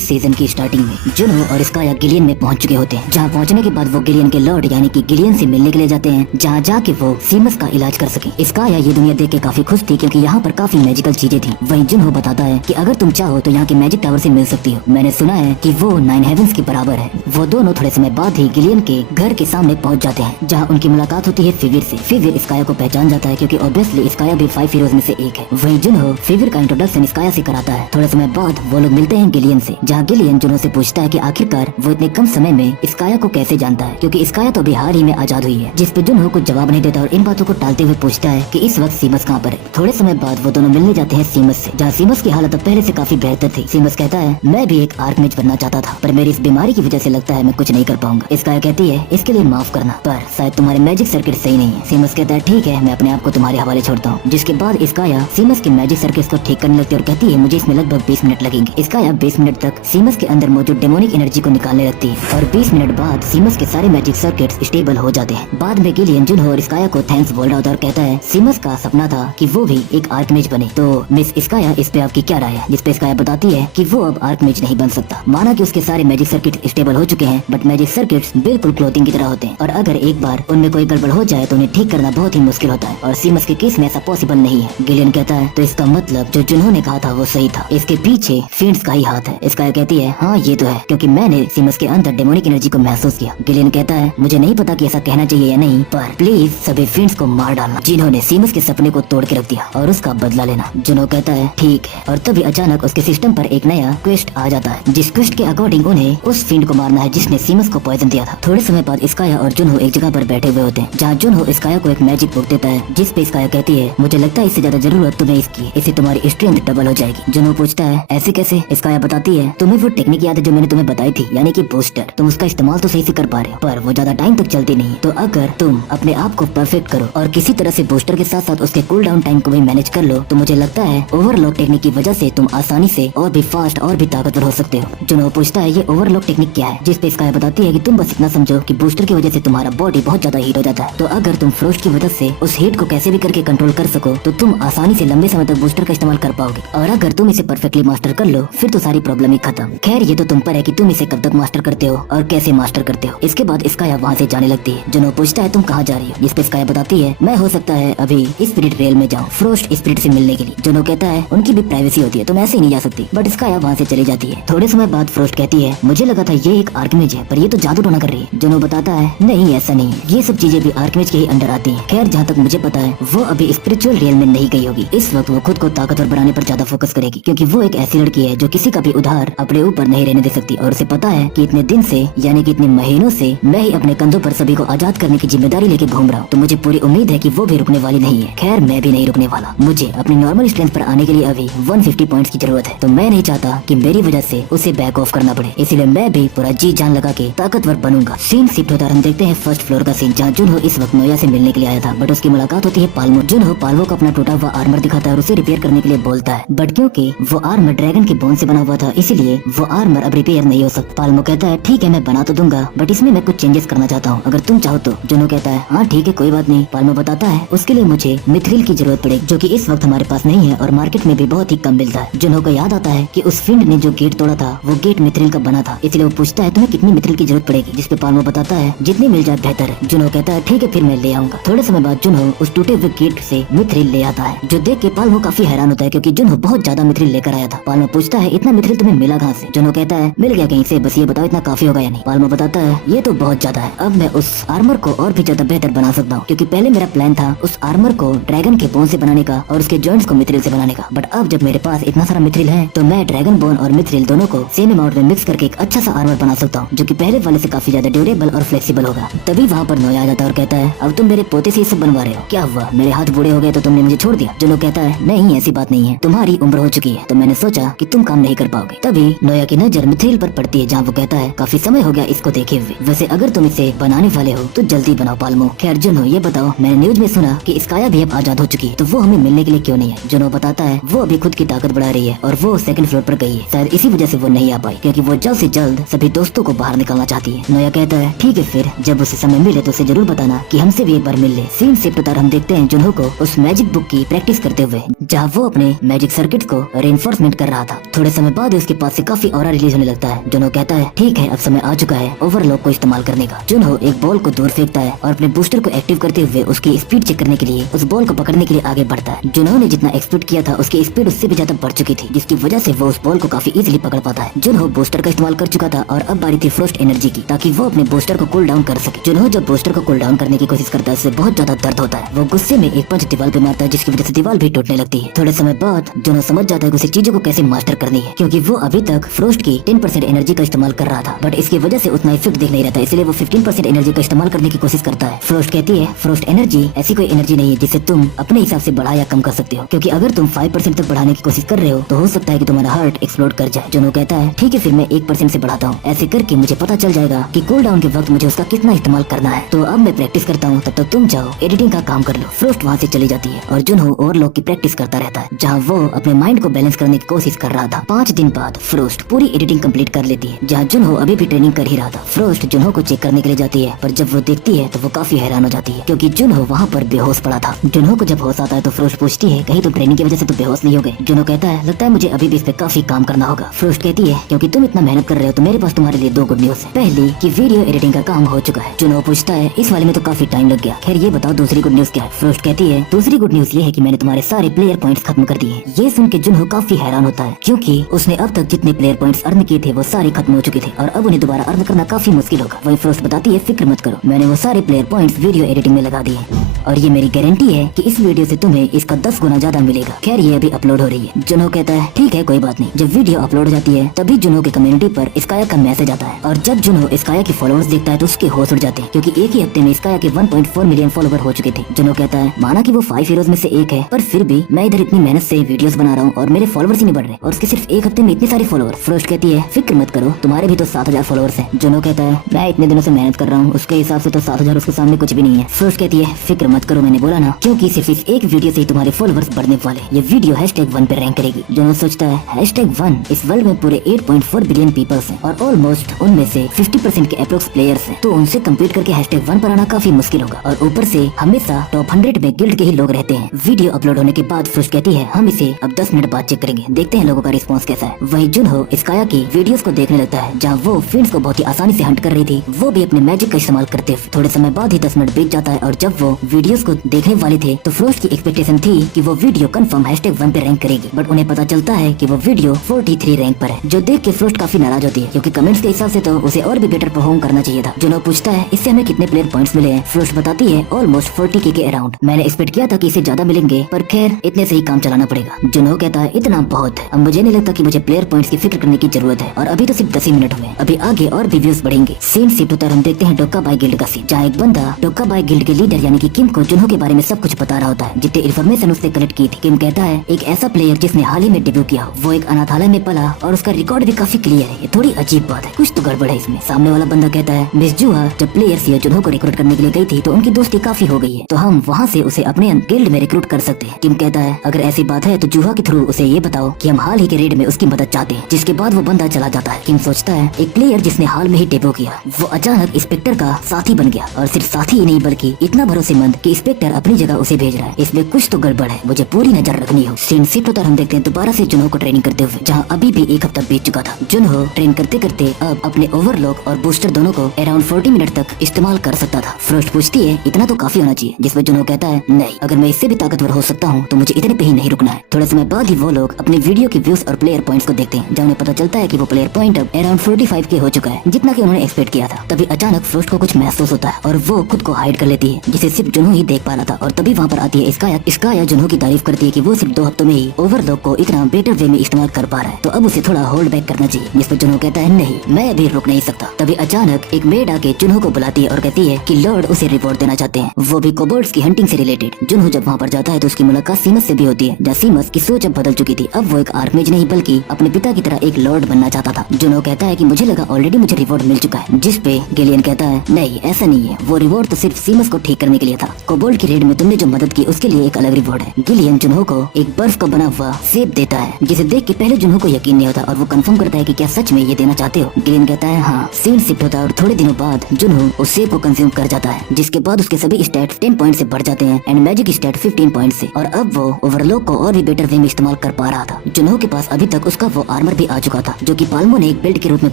Season की starting में जुनहो और स्काया गिलियन में पहुंच चुके होते हैं। जहां पहुंचने के बाद वो गिलियन के लॉर्ड यानी कि गिलियन से मिलने के लिए जाते हैं, जहां जाके वो सीमस का इलाज कर सके। स्काया ये दुनिया देख के काफी खुश थी क्योंकि यहाँ पर काफी मैजिकल चीजें थी। वहीं जुनहो बताता है कि अगर तुम चाहो तो यहाँ के मैजिक टावर से मिल सकती हो। मैंने सुना है कि वो 9 हेवंस के बराबर है। वो दोनों थोड़े समय बाद ही गिलियन के घर के सामने पहुँच जाते हैं, जहाँ उनकी मुलाकात होती है फिविर से। फिविर स्काया को पहचान जाता है क्योंकि ऑब्वियसली स्काया भी 5 हीरोज में से एक है। वहीं जुनहो फिविर का इंट्रोडक्शन स्काया से कराता है। थोड़े समय बाद वो लोग मिलते हैं गिलियन से, जहाँ गिलियन जुनहो से पूछता है कि आखिरकार वो इतने कम समय में स्काया को कैसे जानता है, क्योंकि स्काया तो अभी हाल ही में आजाद हुई है। जिस पे जुनहो कुछ जवाब नहीं देता और इन बातों को टालते हुए पूछता है कि इस वक्त सीमस कहाँ पर है। थोड़े समय बाद वो दोनों मिलने जाते हैं सीमस से, जहाँ सीमस की हालत पहले से काफी बेहतर थी। सीमस कहता है मैं भी एक आर्कमेज बनना चाहता था, पर मेरी इस बीमारी की वजह से लगता है मैं कुछ नहीं कर पाऊंगा। स्काया कहती है इसके लिए माफ करना, पर शायद तुम्हारे मैजिक सर्किट सही नहीं है। सीमस कहता है ठीक है, मैं अपने आप को तुम्हारे हवाले छोड़ता हूँ। जिसके बाद स्काया सीमस के मैजिक सर्किट को ठीक करने लगती है और कहती है मुझे इसमें लगभग 20 मिनट लगेंगे। स्काया 20 मिनट तक सीमस के अंदर मौजूद डेमोनिक एनर्जी को निकालने लगती है और 20 मिनट बाद सीमस के सारे मैजिक सर्किट्स स्टेबल हो जाते हैं। बाद में गिलियन जुनहो और स्काया को थैंक्स बोल रहा होता है और कहता है सीमस का सपना था कि वो भी एक आर्कमेज बने, तो मिस स्काया इस पे आपकी क्या राय है। जिस पे स्काया बताती है कि वो अब आर्कमेज नहीं बन सकता। माना कि उसके सारे मैजिक सर्किट स्टेबल हो चुके हैं, बट मैजिक सर्किट्स बिल्कुल क्लोथिंग की तरह होते हैं और अगर एक बार उनमें कोई गड़बड़ हो जाए तो उन्हें ठीक करना बहुत ही मुश्किल होता है और सीमस के केस में ऐसा पॉसिबल नहीं है। गिलियन कहता है तो इसका मतलब जो जुनहो ने कहा था वो सही था, इसके पीछे फिंड्स का ही हाथ है। स्काया कहती है हाँ ये तो है, क्योंकि मैंने सीमस के अंदर डेमोनिक एनर्जी को महसूस किया। गिलियन कहता है मुझे नहीं पता कि ऐसा कहना चाहिए या नहीं, पर प्लीज सभी फिंड्स को मार डालना जिन्होंने सीमस के सपने को तोड़ के रख दिया और उसका बदला लेना। जुनहो कहता है ठीक है, और तभी अचानक उसके सिस्टम पर एक नया क्वेस्ट आ जाता है, जिस क्वेस्ट के अकॉर्डिंग उन्हें उस फिंड को मारना है जिसने सीमस को पॉइजन दिया था। थोड़े समय बाद स्काया और जुनहो एक जगह पर बैठे हुए होते हैं, जहाँ जुनहो स्काया को एक मैजिक बुक देता है, जिस पे स्काया कहती है मुझे लगता है इससे ज्यादा जरूरत तुम्हें इसकी, इससे तुम्हारी स्ट्रेंथ डबल हो जाएगी। जुनहो पूछता है ऐसे कैसे। स्काया बताती है तुम्हें वो टेक्निक याद है जो मैंने तुम्हें बताई थी, यानी कि बूस्टर। तुम उसका इस्तेमाल तो सही से कर पा रहे हो, पर वो ज्यादा टाइम तक चलती नहीं। तो अगर तुम अपने आप को परफेक्ट करो और किसी तरह से बूस्टर के साथ साथ उसके कूल डाउन टाइम को भी मैनेज कर लो, तो मुझे लगता है ओवरलॉक टेक्निक की वजह से तुम आसानी से और भी फास्ट और भी ताकतवर हो सकते हो। जुनहो पूछता है ये ओवरलॉक टेक्निक क्या है, जिस पे स्काया बताती है कि तुम बस इतना समझो कि बूस्टर की वजह से तुम्हारा बॉडी बहुत ज्यादा हीट हो जाता है, तो अगर तुम फ्रोस्ट की वजह से उस हीट को कैसे भी करके कंट्रोल कर सको तो तुम आसानी से लंबे समय तक बूस्टर का इस्तेमाल कर पाओगे, और अगर तुम इसे परफेक्टली मास्टर कर लो फिर तो सारी प्रॉब्लम ही खत्म। खैर ये तो तुम पर है कि तुम इसे कब तक मास्टर करते हो और कैसे मास्टर करते हो। इसके बाद स्काया वहाँ से जाने लगती है। जुनहो पूछता है तुम कहाँ जा रही हो, जिस पे स्काया बताती है मैं हो सकता है अभी स्पिरिट रेल में जाऊँ फ्रोस्ट स्पिरिट से मिलने के लिए। जुनहो कहता है उनकी भी प्राइवेसी होती है, तुम ऐसे ही नहीं जा सकती, बट स्काया वहाँ से चली जाती है। थोड़े समय बाद फ्रोस्ट कहती है मुझे लगा था ये एक आर्कमेज है, पर ये तो जादू टोना कर रही है। जुनहो बताता है नहीं ऐसा नहीं, ये सब चीजें भी आर्कमेज के ही अंडर आती है। खैर जहाँ तक मुझे पता है वो अभी स्पिरिचुअल रियल में नहीं गई होगी। इस वक्त वो खुद को ताकतवर बनाने पर ज्यादा फोकस करेगी, क्योंकि वो एक ऐसी लड़की है जो किसी का भी उधार अपने ऊपर नहीं रहने दे सकती, और उसे पता है कि इतने दिन से यानी कि इतने महीनों से मैं ही अपने कंधों पर सभी को आजाद करने की जिम्मेदारी लेके घूम रहा हूँ, तो मुझे पूरी उम्मीद है कि वो भी रुकने वाली नहीं है। खैर मैं भी नहीं रुकने वाला। मुझे अपनी नॉर्मल स्ट्रेंथ पर आने के लिए अभी 150 पॉइंट्स की जरूरत है, तो मैं नहीं चाहता कि मेरी वजह से उसे बैक ऑफ करना पड़े, इसीलिए मैं भी पूरा जी जान लगा के ताकतवर बनूंगा। सीन शिफ्ट होता है, हम देखते हैं फर्स्ट फ्लोर का सीन, जहाँ जुनहो इस वक्त नोया से मिलने के लिए आया था, बट उसकी मुलाकात होती है पाल्मो। जुनहो पाल्मो को अपना टूटा हुआ आर्मर दिखाता है और उसे रिपेयर करने के लिए बोलता है, बट क्योंकि वो आर्मर ड्रैगन के बोन से बना हुआ था इसीलिए वो आर्मर अब रिपेयर नहीं हो सकता। पाल्मो कहता है ठीक है मैं बना तो दूंगा, बट इसमें मैं कुछ चेंजेस करना चाहता हूँ, अगर तुम चाहो तो। जुनहो कहता है हाँ ठीक है कोई बात नहीं। पाल्मो बताता है उसके लिए मुझे मिथ्रिल की जरूरत पड़ेगी, जो कि इस वक्त हमारे पास नहीं है और मार्केट में भी बहुत ही कम मिलता है। जुनहो को याद आता है कि उस फिंड ने जो गेट तोड़ा था वो गेट मिथ्रिल का बना था, इसलिए वो पूछता है तुम्हें कितनी मिथ्रिल की जरूरत पड़ेगी, जिसपे पाल्मो बताता है जितनी मिल जाए बेहतर है। जुनहो कहता है ठीक है फिर मैं ले आऊंगा। थोड़े समय बाद जुनहो उस टूटे हुए गेट से मिथ्रिल ले आता है, जो देख के पाल्मो काफी हैरान होता है क्योंकि जुनहो बहुत ज्यादा मिथ्रिल लेकर आया था। पाल्मो पूछता है इतना मिथ्रिल तुम्हें मिला कहाँ से। जुनहो कहता है मिल गया कहीं से, बस ये बताओ इतना काफी होगा या नहीं। पाल्मो बताता है ये तो बहुत ज्यादा है, अब मैं उस आर्मर को और भी ज्यादा बेहतर बना सकता हूँ, क्योंकि पहले मेरा प्लान था उस आर्मर को ड्रैगन के बोन से बनाने का और उसके जॉइंट्स को मिथ्रिल से बनाने का, बट अब जब मेरे पास इतना सारा मिथ्रिल है तो मैं ड्रैगन बोन और मिथ्रिल दोनों को सेम अमाउंट में मिक्स करके एक अच्छा सा आर्मर बना सकता हूँ, जो कि पहले वाले से काफी ज्यादा ड्यूरेबल और फ्लेक्सिबल होगा। तभी वहाँ पर नोया आ जाता है और कहता है अब तुम मेरे पोते से ये सब बनवा रहे हो, क्या हुआ मेरे हाथ बूढ़े हो गए तो तुमने मुझे छोड़ दिया। जुनहो कहता है नहीं ऐसी बात नहीं है, तुम्हारी उम्र हो चुकी है तो मैंने सोचा कि तुम काम नहीं कर पाओगे। तभी नोया की नजर मिथ्रिल पर पड़ती है, जहाँ वो कहता है काफी समय हो गया इसको देखे हुए, वैसे अगर तुम इसे बनाने वाले हो तो जल्दी बनाओ पाल्मो। खैर जुनहो ये बताओ मैंने न्यूज में सुना कि स्काया भी अब आजाद हो चुकी है, तो वो हमें मिलने के लिए क्यों नहीं है। जुनहो बताता है वो अभी खुद की ताकत बढ़ा रही है और वो सेकंड फ्लोर पर गई है, शायद इसी वजह से वो नहीं आ पाई, क्योंकि वो जल्द से जल्द सभी दोस्तों को बाहर निकालना चाहती है। नोया कहता है ठीक है फिर जब उसे समय मिले तो उसे जरूर बताना कि हमसे भी एक बार मिल ले। सीन शिफ्ट होता है, हम देखते हैं जुनहो को उस मैजिक बुक की प्रैक्टिस करते हुए, जहाँ वो अपने मैजिक सर्किट को रेनफोर्समेंट कर रहा था। थोड़े समय बाद उसके पास बाद से काफी ऑरा रिलीज होने लगता है। जुनहो कहता है ठीक है अब समय आ चुका है ओवरलॉक को इस्तेमाल करने का। जुनहो एक बॉल को दूर फेंकता है और अपने बूस्टर को एक्टिव करते हुए उसकी स्पीड चेक करने के लिए उस बॉल को पकड़ने के लिए आगे बढ़ता है। जुनहो ने जितना एक्सपेक्ट किया था उसकी स्पीड उससे भी ज्यादा बढ़ चुकी थी, जिसकी वजह से वो उस बॉल को काफी इजीली पकड़ पाता है। जुनहो बूस्टर का इस्तेमाल कर चुका था और अब बारी थी फ्रोस्ट एनर्जी की, ताकि वो अपने बूस्टर को कूल डाउन कर सके। जुनहो जब बूस्टर को कूल डाउन करने की कोशिश करता है उससे बहुत ज्यादा दर्द होता है। वो गुस्से में एक पंच दीवार पे मारता है, जिसकी वजह से दीवार भी टूटने लगती है। थोड़े समय बाद जुनहो समझ जाता है कि उसे चीजों को कैसे मास्टर करनी है, क्योंकि वो अभी तक फ्रोस्ट की 10% एनर्जी का इस्तेमाल कर रहा था, बट इसकी वजह से उतना इफेक्ट दिख नहीं रहता, इसलिए वो 15% एनर्जी का इस्तेमाल करने की कोशिश करता है। फ्रोस्ट कहती है फ्रोस्ट एनर्जी ऐसी कोई एनर्जी नहीं है जिसे तुम अपने हिसाब से बढ़ा या कम कर सकते हो, क्योंकि अगर तुम 5% तक बढ़ाने की कोशिश कर रहे हो तो हो सकता है कि तुम्हारा हार्ट एक्सप्लोड कर जाए। जुनहो कहता है ठीक है फिर मैं 1% से बढ़ाता हूँ, ऐसे करके मुझे पता चल जाएगा कि कूल डाउन के वक्त मुझे उसका कितना इस्तेमाल करना है। तो अब मैं प्रैक्टिस करता हूँ, तब तक तुम जाओ एडिटिंग का काम कर लो। फ्रोस्ट वहाँ से चली जाती है और जुनहो ओवरलॉक की प्रैक्टिस करता रहता है, जहाँ वो अपने माइंड को बैलेंस करने की कोशिश कर रहा था। 5 दिन बाद फ्रोस्ट पूरी एडिटिंग कंप्लीट कर लेती है, जहाँ जुनहो अभी भी ट्रेनिंग कर ही रहा था। फ्रोस्ट जुनहो को चेक करने के लिए जाती है, पर जब वो देखती है तो वो काफी हैरान हो जाती है, क्योंकि जुनहो वहाँ पर बेहोश पड़ा था। जुनहो को जब होश आता है तो फ्रोस्ट पूछती है कहीं तुम ट्रेनिंग की वजह से तो बेहोश नहीं हो गए? जुनहो कहता है लगता है मुझे अभी भी इस पे काफी काम करना होगा। फ्रोस्ट कहती है क्योंकि तुम इतना मेहनत कर रहे हो तो मेरे पास तुम्हारे लिए 2 गुड न्यूज है। पहली कि वीडियो एडिटिंग का काम हो चुका है। जुनहो पूछता है इस वाले में तो काफी टाइम लग गया, खैर ये बताओ दूसरी गुड न्यूज क्या है? फ्रोस्ट कहती है दूसरी गुड न्यूज ये है कि मैंने तुम्हारे सारे प्लेयर पॉइंट्स खत्म कर दिए। ये सुन के जुनहो काफी हैरान होता है, क्योंकि उसने अब तक जितने प्लेयर पॉइंट्स अर्न किए थे वो सारे खत्म हो चुके थे और अब उन्हें दोबारा अर्न करना काफी मुश्किल होगा। वही फ्रोस्ट बताती है फिक्र मत करो, मैंने वो सारे प्लेयर पॉइंट्स वीडियो एडिटिंग में लगा दिए और ये मेरी गारंटी है कि इस वीडियो से तुम्हें इसका 10 गुना ज्यादा मिलेगा। खैर ये अभी अपलोड हो रही है। जुनहो कहता है ठीक है कोई बात नहीं। जब वीडियो अपलोड हो जाती है तभी जुनहो की कम्युनिटी पर स्काया का मैसेज आता है और जब जुनहो स्काया के फॉलोअर्स देखता है तो उसके होश उड़ जाते हैं, क्योंकि एक ही हफ्ते में स्काया के 1.4 मिलियन फॉलोवर हो चुके थे। जुनहो कहता है माना कि वो 5 हीरोज में से एक है, पर फिर भी मैं इधर इतनी मेहनत से वीडियोस बना रहा हूँ और मेरे फॉलोअर्स ही नहीं बढ़ रहे और उसके सिर्फ एक हफ्ते में इतने सारे फॉलोअर। फ्रोस्ट कहती है फिक्र मत करो तुम्हारे भी तो 7000 फॉलोअर्स हैं। जुनहो कहता है मैं इतने दिनों से मेहनत कर रहा हूँ, उसके हिसाब से तो 7000 उसके सामने कुछ भी नहीं है। फ्रोस्ट कहती है फिक्र मत करो मैंने बोला ना, क्योंकि सिर्फ इस एक वीडियो से ही तुम्हारे फॉलोअर्स बढ़ने वाले। ये वीडियो #1 पे रैंक करेगी। जुनहो सोचता है #1 इस वर्ल्ड में पूरे 8.4 बिलियन पीपल्स हैं और ऑलमोस्ट उनमें से 50% के अप्रोक्स प्लेयर्स हैं, तो उनसे कम्पीट करके #1 पर आना काफी मुश्किल होगा और ऊपर से हमेशा टॉप 100 में गिल्ड के ही लोग रहते हैं। वीडियो अपलोड होने के बाद फ्रोस्ट कहती है हम इसे अब 10 मिनट बाद चेक करेंगे, देखते हैं लोगों का रिस्पॉन्स कैसा है। वही जुनहो स्काया की वीडियोस को देखने लगता है, जहाँ वो फिंड्स को बहुत ही आसानी से हंट कर रही थी, वो भी अपने मैजिक का इस्तेमाल करते हुए। थोड़े समय बाद ही 10 मिनट बीत जाता है और जब वो वीडियोस को देखने वाले थे तो फ्रोस्ट की एक्सपेक्टेशन थी कि वो वीडियो कंफर्म #1 पे रैंक करेगी, बट उन्हें पता चलता है कि वो वीडियो 43 रैंक पर है, जो देख के फ्रोस्ट काफी नाराज होती है, क्योंकि कमेंट्स के हिसाब से तो उसे और भी बेटर परफॉर्म करना चाहिए था। जुनहो पूछता है इससे हमें कितने प्लेयर पॉइंट्स मिले हैं? फ्रोस्ट बताती है ऑलमोस्ट 40k के अराउंड। मैंने एक्सपेक्ट किया था कि इसे ज्यादा मिलेंगे, पर खैर इतने से ही काम चलाना पड़ेगा। जुनहो कहता है इतना बहुत है, अब मुझे नहीं लगता कि मुझे प्लेयर पॉइंट्स की फिक्र करने की जरूरत है और अभी तो सिर्फ 10 ही मिनट हुए, अभी आगे और भी व्यूज बढ़ेंगे। सीन शिफ्ट होता है, हम देखते हैं डोक्का बाय गिल्ड का सीन, जहाँ एक बंदा डोक्का बाय गिल्ड के लीडर यानी कि किम को जुनहो के बारे में सब कुछ बता रहा होता है, जितने इन्फॉर्मेशन उसने कलेक्ट की थी। किम कहता है एक ऐसा प्लेयर जिसने हाल ही में डेब्यू किया हो, वो एक अनाथालय में पला और उसका रिकॉर्ड भी काफी क्लियर है। ये थोड़ी अजीब बात है, कुछ तो गड़बड़ है इसमें। सामने वाला बंदा कहता है मिस जुहा जब प्लेयर्स ये जुनहो को रिक्रूट करने के लिए गई थी तो उनकी दोस्ती काफी हो गई है, तो हम वहाँ से उसे अपने गिल्ड में रिक्रूट कर सकते हैं। किम कहता है अगर ऐसी बात है तो जुहा के थ्रू उसे ये बताओ कि हम हाल ही के रेड में उसकी मदद चाहते हैं, जिसके बाद वो बंदा चला जाता है। किम सोचता है एक प्लेयर जिसने हाल में ही डेब्यू किया वो अचानक इंस्पेक्टर का साथी बन गया, और सिर्फ साथी ही नहीं बल्कि इतना भरोसेमंद कि इंस्पेक्टर अपनी जगह उसे भेज रहा है। इसमें कुछ तो गड़बड़ है, मुझे पूरी नजर रखनी हो। सीन शिफ्ट होता हम देखते हैं दोबारा से जुनहो को ट्रेनिंग करते हुए, जहाँ अभी भी एक हफ्ता बीत चुका था। जुनहो ट्रेन करते करते अब अपने ओवरलॉक और बूस्टर दोनों को अराउंड 40 मिनट तक इस्तेमाल कर सकता था। फ्रोस्ट पूछती है इतना तो काफी होना चाहिए, जिसमें जुनहो कहता है नहीं, अगर मैं इससे भी ताकतवर हो सकता हूँ तो मुझे इतने पे ही नहीं रुकना है। थोड़े समय बाद ही वो लोग अपने वीडियो की व्यूज और प्लेयर पॉइंट्स को देखते हैं, जहाँ उन्हें पता चलता है कि वो प्लेयर पॉइंट अब अराउंड 45 के हो चुका है, जितना कि उन्होंने एक्सपेक्ट किया था। तभी अचानक फ्रोस्ट को कुछ महसूस होता है और वो खुद को हाइड कर लेती है, जिसे सिर्फ जुनहो ही देख पा रहा था। और तभी वहाँ पर आती है स्काया। स्काया जुनहो की तारीफ करती है कि वो सिर्फ 2 हफ्तों में ही ओवरलॉक को इतना बेटर वे में इस्तेमाल कर पा रहा है, तो अब उसे थोड़ा होल्ड बैक करना चाहिए। जिस पर जुनहो कहता है नहीं, मैं अभी रुक नहीं सकता। तभी अचानक एक मेड आके जुनहो को बुलाती है और कहती है कि लॉर्ड उसे रिवॉर्ड देना चाहते हैं, वो भी कोबोल्ड्स की हंटिंग से रिलेटेड। जुनहो जब वहाँ पर जाता है तो उसकी मुलाकात सीमस से भी होती है, जहाँ सीमस की सोच अब बदल चुकी थी। अब वो एक आर्कमेज नहीं बल्कि अपने पिता की तरह एक लॉर्ड बनना चाहता था। जुनहो कहता है कि मुझे लगा ऑलरेडी मुझे रिवॉर्ड मिल चुका है, जिस पे गिलियन कहता है नहीं ऐसा नहीं है, वो रिवॉर्ड तो सिर्फ सीमस को ठीक करने के लिए था। कोबोल्ड की रेड में तुमने जो मदद की उसके लिए एक अलग रिवॉर्ड है। गिलियन जुनहो को एक बर्फ का बना हुआ सेब देता है, जिसे देख के पहले जुनहो को यकीन नहीं होता और वो कंफर्म करता है कि क्या सच में ये देना चाहते हो। गिलियन कहता है हाँ। सीन शिफ्ट होता है और थोड़े दिनों बाद जुनहो उस सेब को कंज्यूम कर जाता है, जिसके बाद उसके सभी स्टैट 10 पॉइंट से बढ़ जाते हैं एंड मैजिक स्टैट 15 पॉइंट से, और अब वो ओवरलॉक को और भी बेटर वे में इस्तेमाल कर पा रहा था। जुनहो के पास अभी तक उसका वो आर्मर भी आ चुका था जो कि पाल्मो ने एक बेल्ट के रूप में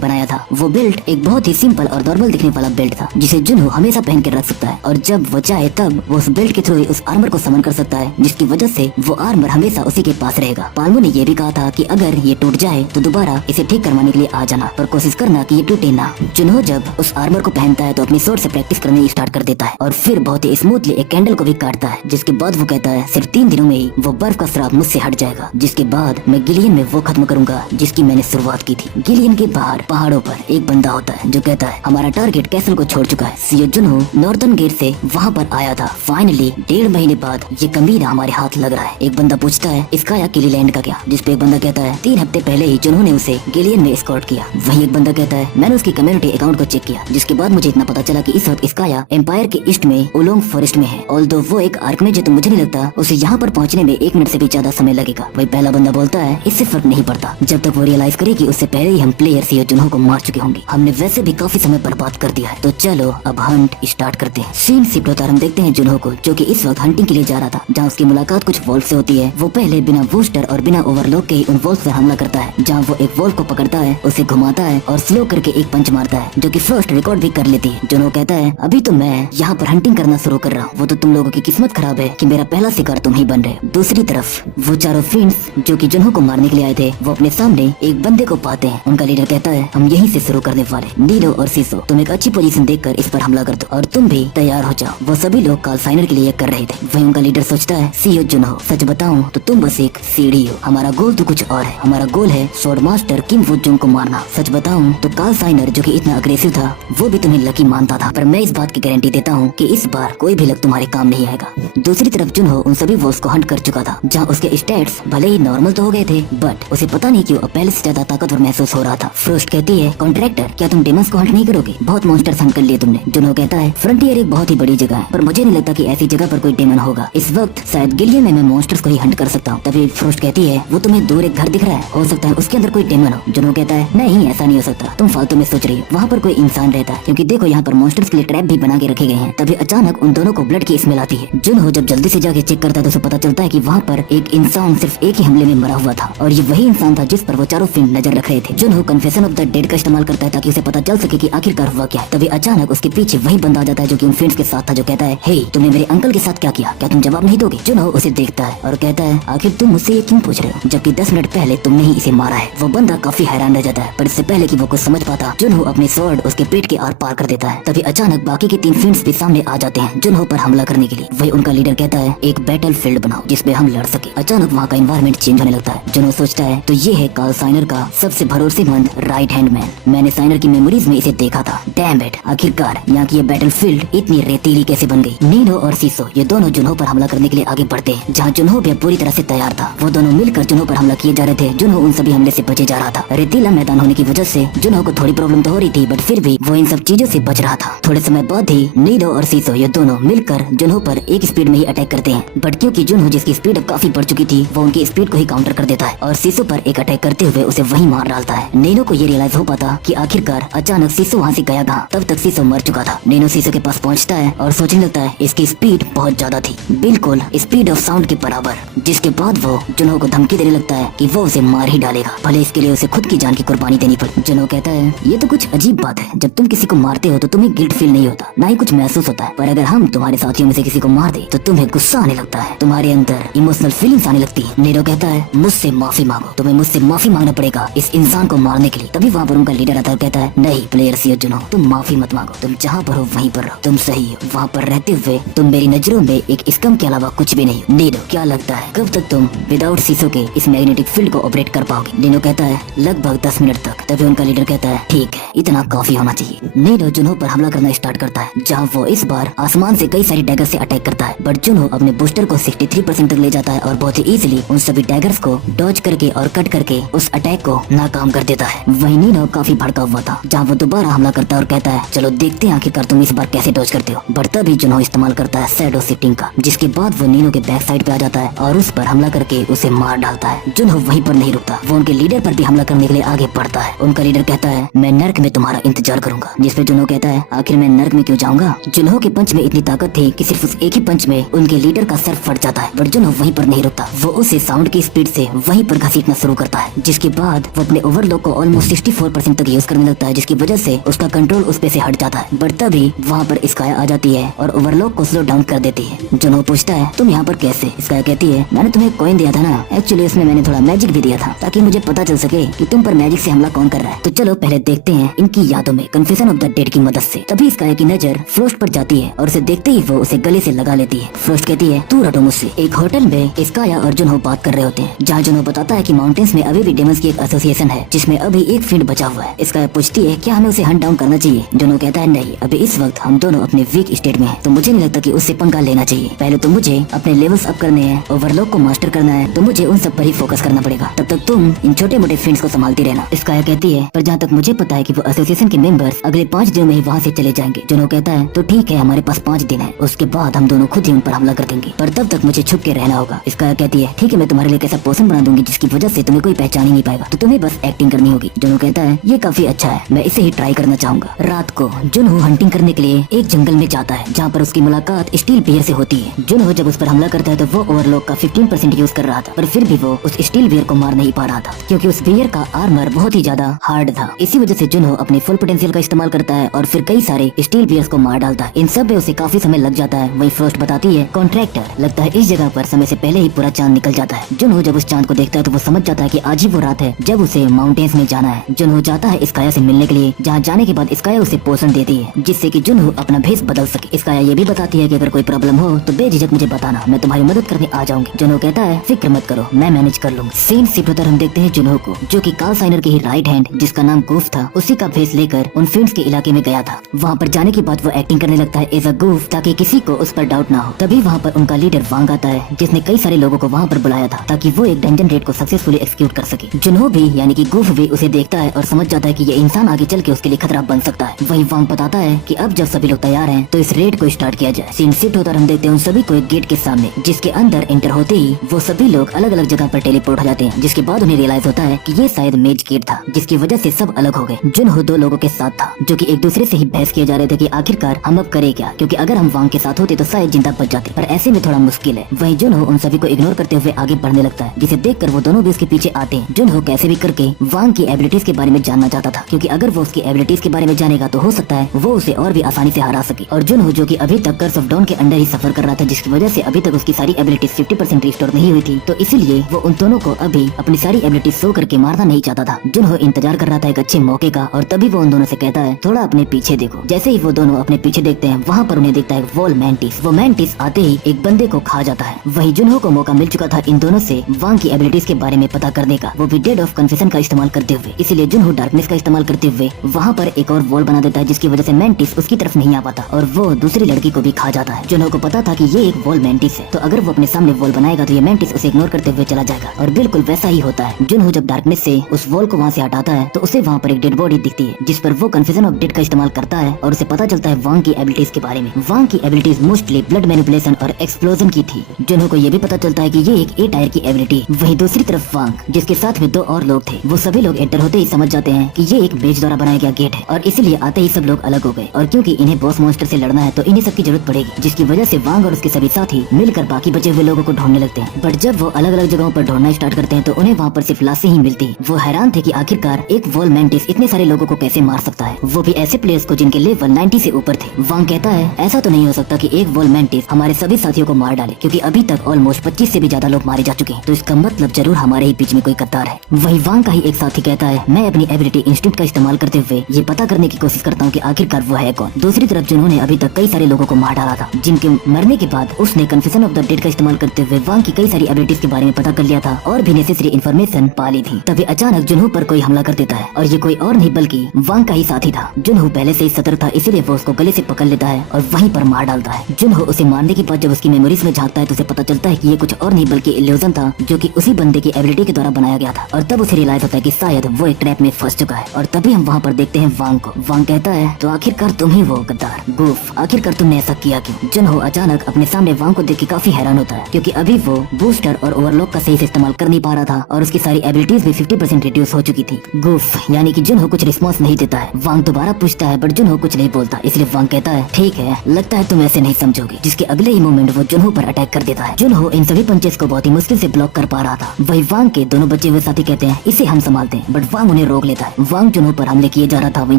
बनाया था। वो बेल्ट एक बहुत ही सिंपल और नॉर्मल दिखने वाला बेल्ट था जिसे जुनहो हमेशा पहन के रख सकता है और जब वो चाहे तब वो उस बेल्ट के थ्रू ही उस आर्मर को समन कर सकता है, जिसकी वजह से वो आर्मर हमेशा उसी के पास रहेगा। पाल्मो ने ये भी कहा था कि अगर ये टूट जाए तो दोबारा इसे ठीक करवाने के लिए आ जाना, पर कोशिश करना कि ये टूटे ना। जुनहो जब उस आर्मर को पहनता है तो अपनी स्वॉर्ड से प्रैक्टिस करने स्टार्ट कर देता है और फिर बहुत ही स्मूथली एक कैंडल को भी काटता है, जिसके बाद वो कहता है सिर्फ 3 दिनों में ही वो बर्फ का श्राप मुझसे हट जाएगा, जिसके बाद मैं गिलियन में वो खत्म करूंगा जिसकी मैंने शुरुआत की थी। गिलियन के बाहर पहाड़ों पर एक बंदा होता है जो कहता है हमारा टारगेट कैसल को छोड़ चुका है। सीओ जुनहो नॉर्दर्न गेट से वहाँ पर आया था। फाइनली 1.5 महीने बाद ये कमीना हमारे हाथ लग रहा है। एक बंदा पूछता है इसका या किलीलैंड का क्या, जिसपे एक बंदा कहता है 3 हफ्ते पहले ही जुनहो ने उसे गिलियन में एस्कॉर्ट किया। वहीं एक बंदा कहता है मैंने उसकी कम्युनिटी अकाउंट को चेक किया, जिसके बाद मुझे इतना पता चला कि इस वक्त इसकाया एम्पायर के ईस्ट में ओलोंग फॉरेस्ट में है। ऑल्दो वो एक आर्क में जो तो मुझे नहीं लगता उसे यहाँ पर पहुँचने में 1 मिनट से भी ज्यादा समय लगेगा। वही पहला बंदा बोलता है इससे फर्क नहीं पड़ता जब तक वो रियलाइज करे कि उससे पहले ही हम प्लेयर सीओ जुनहो को मार चुके होंगे। हमने वैसे भी काफी समय बर्बाद कर दिया है, तो चलो अब हंट स्टार्ट करते हैं। सीन शिफ्ट होता हम देखते हैं जुनहो को जो कि इस वक्त हंटिंग के लिए जा रहा था, जहाँ उसकी मुलाकात कुछ वोल्फ से होती है। वो पहले बिना बूस्टर और बिना ओवरलॉक के ही उन वोल्फ पर हमला करता है, जहाँ वो एक वोल्फ को पकड़ता है, उसे घुमाता है और स्लो करके एक पंच मारता है जो कि फर्स्ट रिकॉर्ड भी कर लेती है। जुनहो कहता है अभी तो मैं यहाँ पर हंटिंग करना शुरू कर रहा हूँ, वो तो तुम लोगों की किस्मत खराब है कि मेरा पहला शिकार तुम ही बन रहे हो। दूसरी तरफ वो चारों फिंड्स जो कि जुनहो को मारने के लिए आए थे वो अपने सामने एक बंदे को पाते हैं। उनका लीडर कहता है हम यहीं से शुरू करने वाले। नीलो और सीसो तुम एक अच्छी पोजीशन देखकर इस पर हमला कर दो और तुम भी तैयार हो जाओ। वो सभी लोग काल साइनर के लिए कर रहे थे। वहीं उनका लीडर सोचता है सीओ जुनहो सच बताऊं तो तुम बस एक सीढ़ी हो, हमारा गोल तो कुछ और है। हमारा गोल है स्वॉर्ड मास्टर किम वू जुंग को मारना। सच बताऊं तो काल साइनर जो कि इतना अग्रेसिव था वो भी तुम्हें लकी मानता था, पर मैं इस बात की गारंटी देता हूँ कि इस बार कोई भी लक तुम्हारे काम नहीं आएगा। दूसरी तरफ जुनहो उन सभी वॉल्स को हंट कर चुका था, जहाँ उसके स्टैट्स भले ही नॉर्मल तो हो गए थे बट उसे पता नहीं क्यों पहले से ज्यादा ताकतवर महसूस हो रहा था। फ्रोस्ट कहती है कॉन्ट्रैक्टर क्या तुम डेमंस को हंट नहीं करोगे, बहुत मॉन्स्टर्स हंट कर लिए तुमने। जुनहो कहता है फ्रंटियर एक बहुत ही बड़ी जगह है पर मुझे नहीं लगता कि ऐसी जगह पर कोई डेमन होगा। इस वक्त शायद गिलियन में मैं मॉन्स्टर्स को ही हंट कर सकता हूँ। तभी फ्रोस्ट कहती है वो तुम्हें दूर एक घर दिख रहा है, हो सकता है उसके अंदर कोई डेमन हो। जुनहो कहता है नहीं ऐसा नहीं हो सकता, तुम फालतू में सोच रही हो, वहाँ पर कोई इंसान रहता है क्योंकि देखो यहाँ पर मॉन्स्टर्स के लिए ट्रैप भी बना के रखे गए हैं। तभी अचानक उन दोनों को ब्लड की स्मेल आती है। जुनहो जब जल्दी से जाके चेक करता है तो उसे पता चलता है कि वहाँ पर एक इंसान सिर्फ एक ही हमले में मरा हुआ था और ये वही इंसान था जिस पर वो चारों फिंड नजर रख रहे थे। जुनहो कन्फेशन ऑफ द डेड का इस्तेमाल करता है ताकि उसे पता चल सके कि आखिरकार हुआ क्या है। तभी अचानक उसके पीछे वही बंदा आ जाता है जो कि उन फिंड्स के साथ था, जो कहता है हे तुमने मेरे अंकल के साथ क्या किया, क्या तुम जवाब नहीं दोगे। जुनहो उसे देखता है और कहता है आखिर तुम मुझसे ये क्यों पूछ रहे हो जबकि 10 मिनट पहले तुमने ही इसे मारा है। वो बंदा काफी हैरान रह जाता है पर इससे पहले कि वो कुछ समझ पाता जुनहो अपने स्वॉर्ड उसके पेट के आर पार कर देता है। तभी अचानक बाकी के 3 फिंड्स भी सामने आ जाते हैं जुनहो पर हमला करने के लिए। वही उनका लीडर कहता है एक बैटल फील्ड बनाओ जिसमें हम लड़ सके। अचानक वहाँ का एनवायरनमेंट चेंज होने लगता है। जुनहो सोचता है तो ये है काल साइनर का सबसे भरोसेमंद राइट हैंड मैन। मैंने साइनर की मेमोरीज में इसे देखा था। डैम इट, आखिरकार यहाँ की ये बैटल फील्ड इतनी रेतीली कैसे बन गई। नीनो और सीसो ये दोनों जुनहो पर हमला करने के लिए आगे बढ़ते हैं, जहाँ जुनहो भी पूरी तरह से तैयार था। वो दोनों मिलकर जुनहो पर हमला किए जा रहे थे। जुनहो उन सभी हमले से बचे जा रहा था। रेतीला मैदान होने की वजह से जुनहो को थोड़ी प्रॉब्लम तो हो रही थी बट फिर भी वो इन सब चीजों से बच रहा था। थोड़े समय बाद ही नीनो और सीसो ये दोनों मिलकर जुनहो पर एक स्पीड में ही अटैक करते हैं, बट क्योंकि जुनहो जिसकी स्पीड अब काफी बढ़ चुकी थी वो उनकी स्पीड को ही काउंटर कर देता है और सीसो पर एक अटैक करते हुए उसे वहीं मार डालता है। नीनो को ये रियलाइज हो पाता कि आखिरकार अचानक सीसो वहाँ से गया कहाँ, तब तक सीसो मर चुका था। नीनो सीसो के पास पहुँचता है और सोचने लगता है इसकी स्पीड बहुत ज्यादा थी, बिल्कुल स्पीड ऑफ साउंड के बराबर, जिसके बाद वो जुनहो को धमकी देने लगता है कि वो उसे मार ही डालेगा, भले इसके लिए उसे खुद की जान की कुर्बानी देनी पड़े। जुनहो कहता है ये तो कुछ अजीब बात है, जब तुम किसी को मारते हो तो तुम्हें गिल्ट फील नहीं होता, ना ही कुछ महसूस होता है, पर अगर हम तुम्हारे साथियों में से किसी को मार दे तो तुम्हें गुस्सा आने लगता है, तुम्हारे अंदर इमोशनल फीलिंग्स आने लगती है। नीनो कहता है मुझसे माफी मांगो, तुम्हें मुझसे माफी मांगना पड़ेगा इस इंसान को मारने के लिए। तभी वहाँ पर उनका लीडर आता है और कहता है नहीं प्लेयर सीओ जुनहो, तुम माफी मत मांगो, तुम जहाँ पर हो वहीं पर रहो, तुम सही हो। वहाँ पर रहते हुए तुम मेरी नजरों में एक स्कम के अलावा कुछ भी नहीं हो। नीनो क्या लगता है कब तक तुम विदाउट सीसो के इस मैग्नेटिक फील्ड को ऑपरेट कर पाओगे। नीनो कहता है लगभग 10 मिनट तक। तभी उनका लीडर कहता है ठीक है, इतना काफी होना चाहिए। नीनो जुनहो पर हमला करना स्टार्ट करता है, जहाँ वो इस बार आसमान से कई सारी डैगर से अटैक करता है, बट जुनहो अपने बूस्टर को 63% तक ले जाता है और बहुत ही इजीली उन सभी डैगर्स को डॉज करके और कट करके उस अटैक को नाकाम कर देता है। वहीं नीनो काफी भड़का हुआ था, जहाँ वो दोबारा हमला करता है और कहता है चलो देखते हैं आखिरकार तुम इस बार कैसे डॉज करते हो। बट तभी जुनहो इस्तेमाल करता है शैडो शिफ्टिंग का, जिसके बाद वो नीनो के बैक साइड पे आ जाता है और उस पर हमला करके उसे मार डालता है। जुनहो वहीं पर नहीं रुकता, वो उनके लीडर पर भी हमला करने के लिए आगे बढ़ता है। उनका लीडर कहता है मैं नर्क में तुम्हारा इंतजार करूंगा, जिसपे जुनहो कहता है आखिर मैं नर्क में क्यों जाऊंगा। जुनहो के पंच में इतनी ताकत थी कि सिर्फ उस एक ही पंच में उनके लीडर का सर फट जाता है, बट जुनहो वहीं पर नहीं रुकता, वो उसे साउंड की स्पीड से वहीं पर घसीटना शुरू करता है। है, जिसके बाद वो अपने ओवरलॉक को ऑलमोस्ट 64% तक यूज करने लगता है, जिसकी वजह से उसका कंट्रोल उस पे से हट जाता है। बट तभी वहाँ पर स्काया आ जाती है और ओवरलॉक को स्लो डाउन कर देती है। जुनहो पूछता है तुम यहाँ पर कैसे? स्काया कहती है मैंने तुम्हें कॉइन दिया था ना, एक्चुअली उसमें मैंने थोड़ा मैजिक भी दिया था ताकि मुझे पता चल सके कि तुम पर मैजिक से हमला कौन कर रहा है। तो चलो पहले देखते हैं इनकी यादों में कन्फेशन ऑफ द डेड की मदद से। तभी स्काया की नजर फ्रोस्ट पर जाती है और उसे देखते ही वो उसे गले से लगा लेती है। फ्रोस्ट कहती है तू हटो मुझसे। एक होटल में स्काया और जुनहो बात कर रहे होते हैं, जहाँ जुनहो बताता है कि माउंटेन्स में अभी भी डेमंस की एक एसोसिएशन है जिसमें अभी एक फील्ड बचा हुआ है। स्काया पूछती है क्या हमें उसे हंट डाउन करना चाहिए? जुनहो कहता है नहीं, अभी इस वक्त हम दोनों अपने वीक स्टेट में हैं, तो मुझे नहीं लगता कि उससे पंगा लेना चाहिए। पहले तो मुझे अपने लेवल्स अप करने हैं, ओवरलॉक को मास्टर करना है, तो मुझे उन सब पर ही फोकस करना पड़ेगा। तब तक तुम इन छोटे मोटे फ्रेंड्स को संभालती रहना। स्काया कहती है पर जहाँ तक मुझे पता है कि वो एसोसिएशन के मेंबर्स अगले 5 दिनों में ही वहाँ से चले जाएंगे। जुनहो कहता है तो ठीक है, हमारे पास 5 दिन है, उसके बाद हम दोनों खुद ही उन पर हमला कर देंगे, पर तब तक मुझे छुप के रहना होगा। स्काया कहती है ठीक है, मैं तुम्हारे लिए कैसा पोषण बना दूंगी जिसकी वजह से तुम्हें कोई पहचान ही नहीं पाएगा, तो तुम्हें बस एक्टिंग करनी होगी। जुनहो कहता है ये काफी अच्छा है, मैं इसे ही ट्राई करना चाहूंगा। रात को जुनहो हंटिंग करने के लिए एक जंगल में जाता है जहाँ पर उसकी मुलाकात स्टील बियर से होती है। जुनहो जब उस पर हमला करता है तो वो ओवरलॉक का 15% यूज कर रहा था, पर फिर भी वो उस स्टील बियर को मार नहीं पा रहा था क्योंकि उस बियर का आर्मर बहुत ही ज्यादा हार्ड था। इसी वजह से जुनहो अपने फुल पोटेंशियल का इस्तेमाल करता है और फिर कई सारे स्टील बियर्स को मार डालता है। इन सब में उसे काफी समय लग जाता है। वही फ्रोस्ट बताती है कॉन्ट्रैक्टर, लगता है इस जगह पर समय से पहले ही पूरा चांद निकल जाता है। जुनहो जब उस चांद को देखता है तो वो समझ जाता है कि आज ही वो रात है जब उसे माउंटेन्स में जाना है। जुनहो जाता है स्काया से मिलने के लिए, जहाँ जाने के बाद स्काया उसे पोषण देती है जिससे कि जुनहो अपना भेष बदल सके। स्काया ये भी बताती है कि अगर कोई प्रॉब्लम हो तो बेझिझक मुझे बताना, मैं तुम्हारी मदद करने आ जाऊंगी। जुनहो कहता है फिक्र मत करो, मैं मैनेज कर लूंगा। सीन शिफ्ट होकर हम देखते हैं जुनहो को, जो कि कार्ल साइनर की ही राइट हैंड जिसका नाम गूफ था, उसी का भेष लेकर उन फ्रेंड्स के इलाके में गया था। वहाँ पर जाने के बाद वो एक्टिंग करने लगता है एज अ गूफ ताकि किसी को उस पर डाउट ना हो। तभी वहाँ पर उनका लीडर वांग आता है जिसने कई सारे लोगों को वहाँ पर बुलाया था ताकि वो एक डंजन रेड को सक्सेसफुली एक्सिक्यूट कर सके। जुनहो भी यानी कि गूफ भी उसे देखता है और समझ जाता है कि ये इंसान आगे चल के उसके लिए खतरा बन सकता है। वही वांग बताता है कि अब जब सभी लोग तैयार हैं तो इस रेड को स्टार्ट किया जाए। सीन शिफ्ट होकर हम देखते हैं उन सभी को एक गेट के सामने, जिसके अंदर एंटर होते ही वो सभी लोग अलग अलग जगह पर टेलीपोर्ट हो जाते हैं, जिसके बाद उन्हें रियलाइज होता है कि ये शायद मेज गेट था जिसकी वजह से सब अलग हो गए। जुनहो 2 लोगों के साथ था जो कि एक दूसरे से ही बहस किए जा रहे थे कि आखिरकार हम अब करें क्या, क्योंकि अगर हम वांग के साथ होते तो शायद जिंदा बच जाते, पर ऐसे में थोड़ा मुश्किल है। वही जुनहो उन सभी को इग्नोर करते हुए आगे बढ़ने लगता है, जिसे देखकर वो दोनों भी उसके पीछे आते हैं। जुनहो कैसे भी करके वांग की एबिलिटीज के बारे में जानना चाहता था, क्योंकि अगर वो उसकी एबिलिटीज के बारे में जानेगा तो हो सकता है वो उसे और भी आसानी से हरा सके। और जुनहो जो कि अभी तक कर्स ऑफ डॉन के अंडर ही सफर कर रहा था, जिसकी वजह से अभी तक उसकी सारी एबिलिटीज 50% रिस्टोर नहीं हुई थी, तो इसीलिए वो उन दोनों को अभी अपनी सारी एबिलिटीज शो करके मारना नहीं चाहता था। जुनहो इंतजार कर रहा था एक अच्छे मौके का, और तभी वो उन दोनों से कहता है थोड़ा अपने पीछे देखो। जैसे ही वो दोनों अपने पीछे देखते हैं वहाँ पर उन्हें दिखता है वॉल मैंटिस। वो मैंटिस आते ही एक बंदे को खा जाता है। वही जुनहो को मौका मिल चुका था इन दोनों से वांग की एबिलिटीज के बारे में पता करने का, वो भी डेड ऑफ कन्फेशन का इस्तेमाल करते हुए। इसीलिए जुनहो डार्कनेस का इस्तेमाल करते हुए वहाँ पर एक और वॉल बना देता है, जिसकी वजह से मैंटिस उसकी तरफ नहीं आ पाता और वो दूसरी लड़की को भी खा जाता है। जुनहो को पता था कि ये एक वॉल मैंटिस है, तो अगर वो अपने सामने वॉल बनाएगा तो ये मैंटिस उसे इग्नोर करते हुए चला जाएगा, और बिल्कुल वैसा ही होता है। जुनहो जब डार्कनेस से उस वॉल को वहाँ से हटाता है तो उसे वहाँ पर एक डेड बॉडी दिखती है, जिस पर वो कन्फ्यूजन ऑफ डेड का इस्तेमाल करता है और उसे पता चलता है वांग की एबिलिटीज के बारे में। वांग की एबिलिटीज मोस्टली ब्लड मैनिपुलेशन और एक्सप्लोजन की थी। जुनहो को ये भी पता चलता है कि ये एक ए टायर की एबिलिटी। वही दूसरी तरफ वांग, जिसके साथ में 2 और लोग थे, वो सभी लोग एंटर होते ही समझ जाते हैं कि ये एक बेज द्वारा बनाया गया गेट है, और इसीलिए आते ही सब लोग अलग हो गए। और क्योंकि इन्हें बॉस मॉन्स्टर से लड़ना है तो इन्हें सबकी जरूरत पड़ेगी, जिसकी वजह से वांग और उसके सभी साथी मिलकर बाकी बचे हुए लोगों को ढूंढने लगते हैं। बट जब वो अलग अलग जगहों पर ढूंढना स्टार्ट करते हैं तो उन्हें वहाँ पर सिर्फ लाशें ही मिलती। वो हैरान थे कि आखिरकार एक वॉल मैंटिस इतने सारे लोगों को कैसे मार सकता है, वो भी ऐसे प्लेयर्स को जिनके लेवल 90 से ऊपर थे। वांग कहता है ऐसा तो नहीं हो सकता कि एक वॉल मैंटिस हमारे सभी साथियों को मार डाले, क्योंकि अभी तक ऑलमोस्ट 25 से भी ज्यादा लोग मारे जा चुके हैं, तो इसका मतलब जरूर हमारे ही बीच में कोई कतार है। वही वांग का ही एक साथी कहता है मैं अपनी एबिलिटी इंस्टिंक्ट का इस्तेमाल करते हुए ये पता करने की कोशिश करता हूँ कि आखिरकार वो है कौन। दूसरी तरफ जिन्होंने अभी तक कई सारे लोगों को मार डाला था, जिनके मरने के बाद उसने कन्फेशन ऑफ द डेड का इस्तेमाल करते हुए वांग की कई सारी एबिलिटीज के बारे में पता कर लिया था और भी नेसेसरी इन्फॉर्मेशन पा ली थी। तभी अचानक जुनहो पर कोई हमला कर देता है, और ये कोई और नहीं बल्कि वांग का ही साथी था। जुनहो पहले से ही सतर्क था, इसीलिए वो उसको गले से पकड़ लेता है और वहीं पर मार डालता है। जुनहो उसे मारने के बाद जब उसकी मेमोरीज में झांकता है तो उसे पता चलता है कि ये कुछ और नहीं बल्कि इल्यूजन था, जो कि उसी बंदे की एबिलिटी के द्वारा बनाया गया था। और तब उसे रियलाइज होता है कि शायद वो एक ट्रैप में फंस चुका है। और तभी हम वहाँ पर देखते हैं वांग को। वांग कहता है तो आखिरकार तुम ही वो गद्दार गूफ, आखिरकार तुमने ऐसा किया क्यों? जुनहो अचानक अपने सामने वांग को देख के काफी हैरान होता है, क्योंकि अभी वो बूस्टर और ओवरलॉक का सही से इस्तेमाल कर नहीं पा रहा था और उसकी सारी एबिलिटीज भी 50% रिड्यूस हो चुकी थी। गूफ यानी कि जुनहो कुछ रिस्पॉन्स नहीं देता है। वांग दोबारा पूछता है बट जुनहो कुछ नहीं बोलता, इसलिए वांग कहता है ठीक है, लगता है तुम ऐसे नहीं समझोगे। जिसके अगले ही मोमेंट वो जुनहो पर अटैक कर देता है। जुनहो इन सभी पंचेस को बहुत ही मुश्किल से ब्लॉक कर पा रहा था। वही वांग के दोनों बचे हुए साथी कहते हैं इसे हम संभालते हैं, बट वांग उन्हें रोक लेता है। वांग जुनहो पर हमले किए जा रहा था, वहीं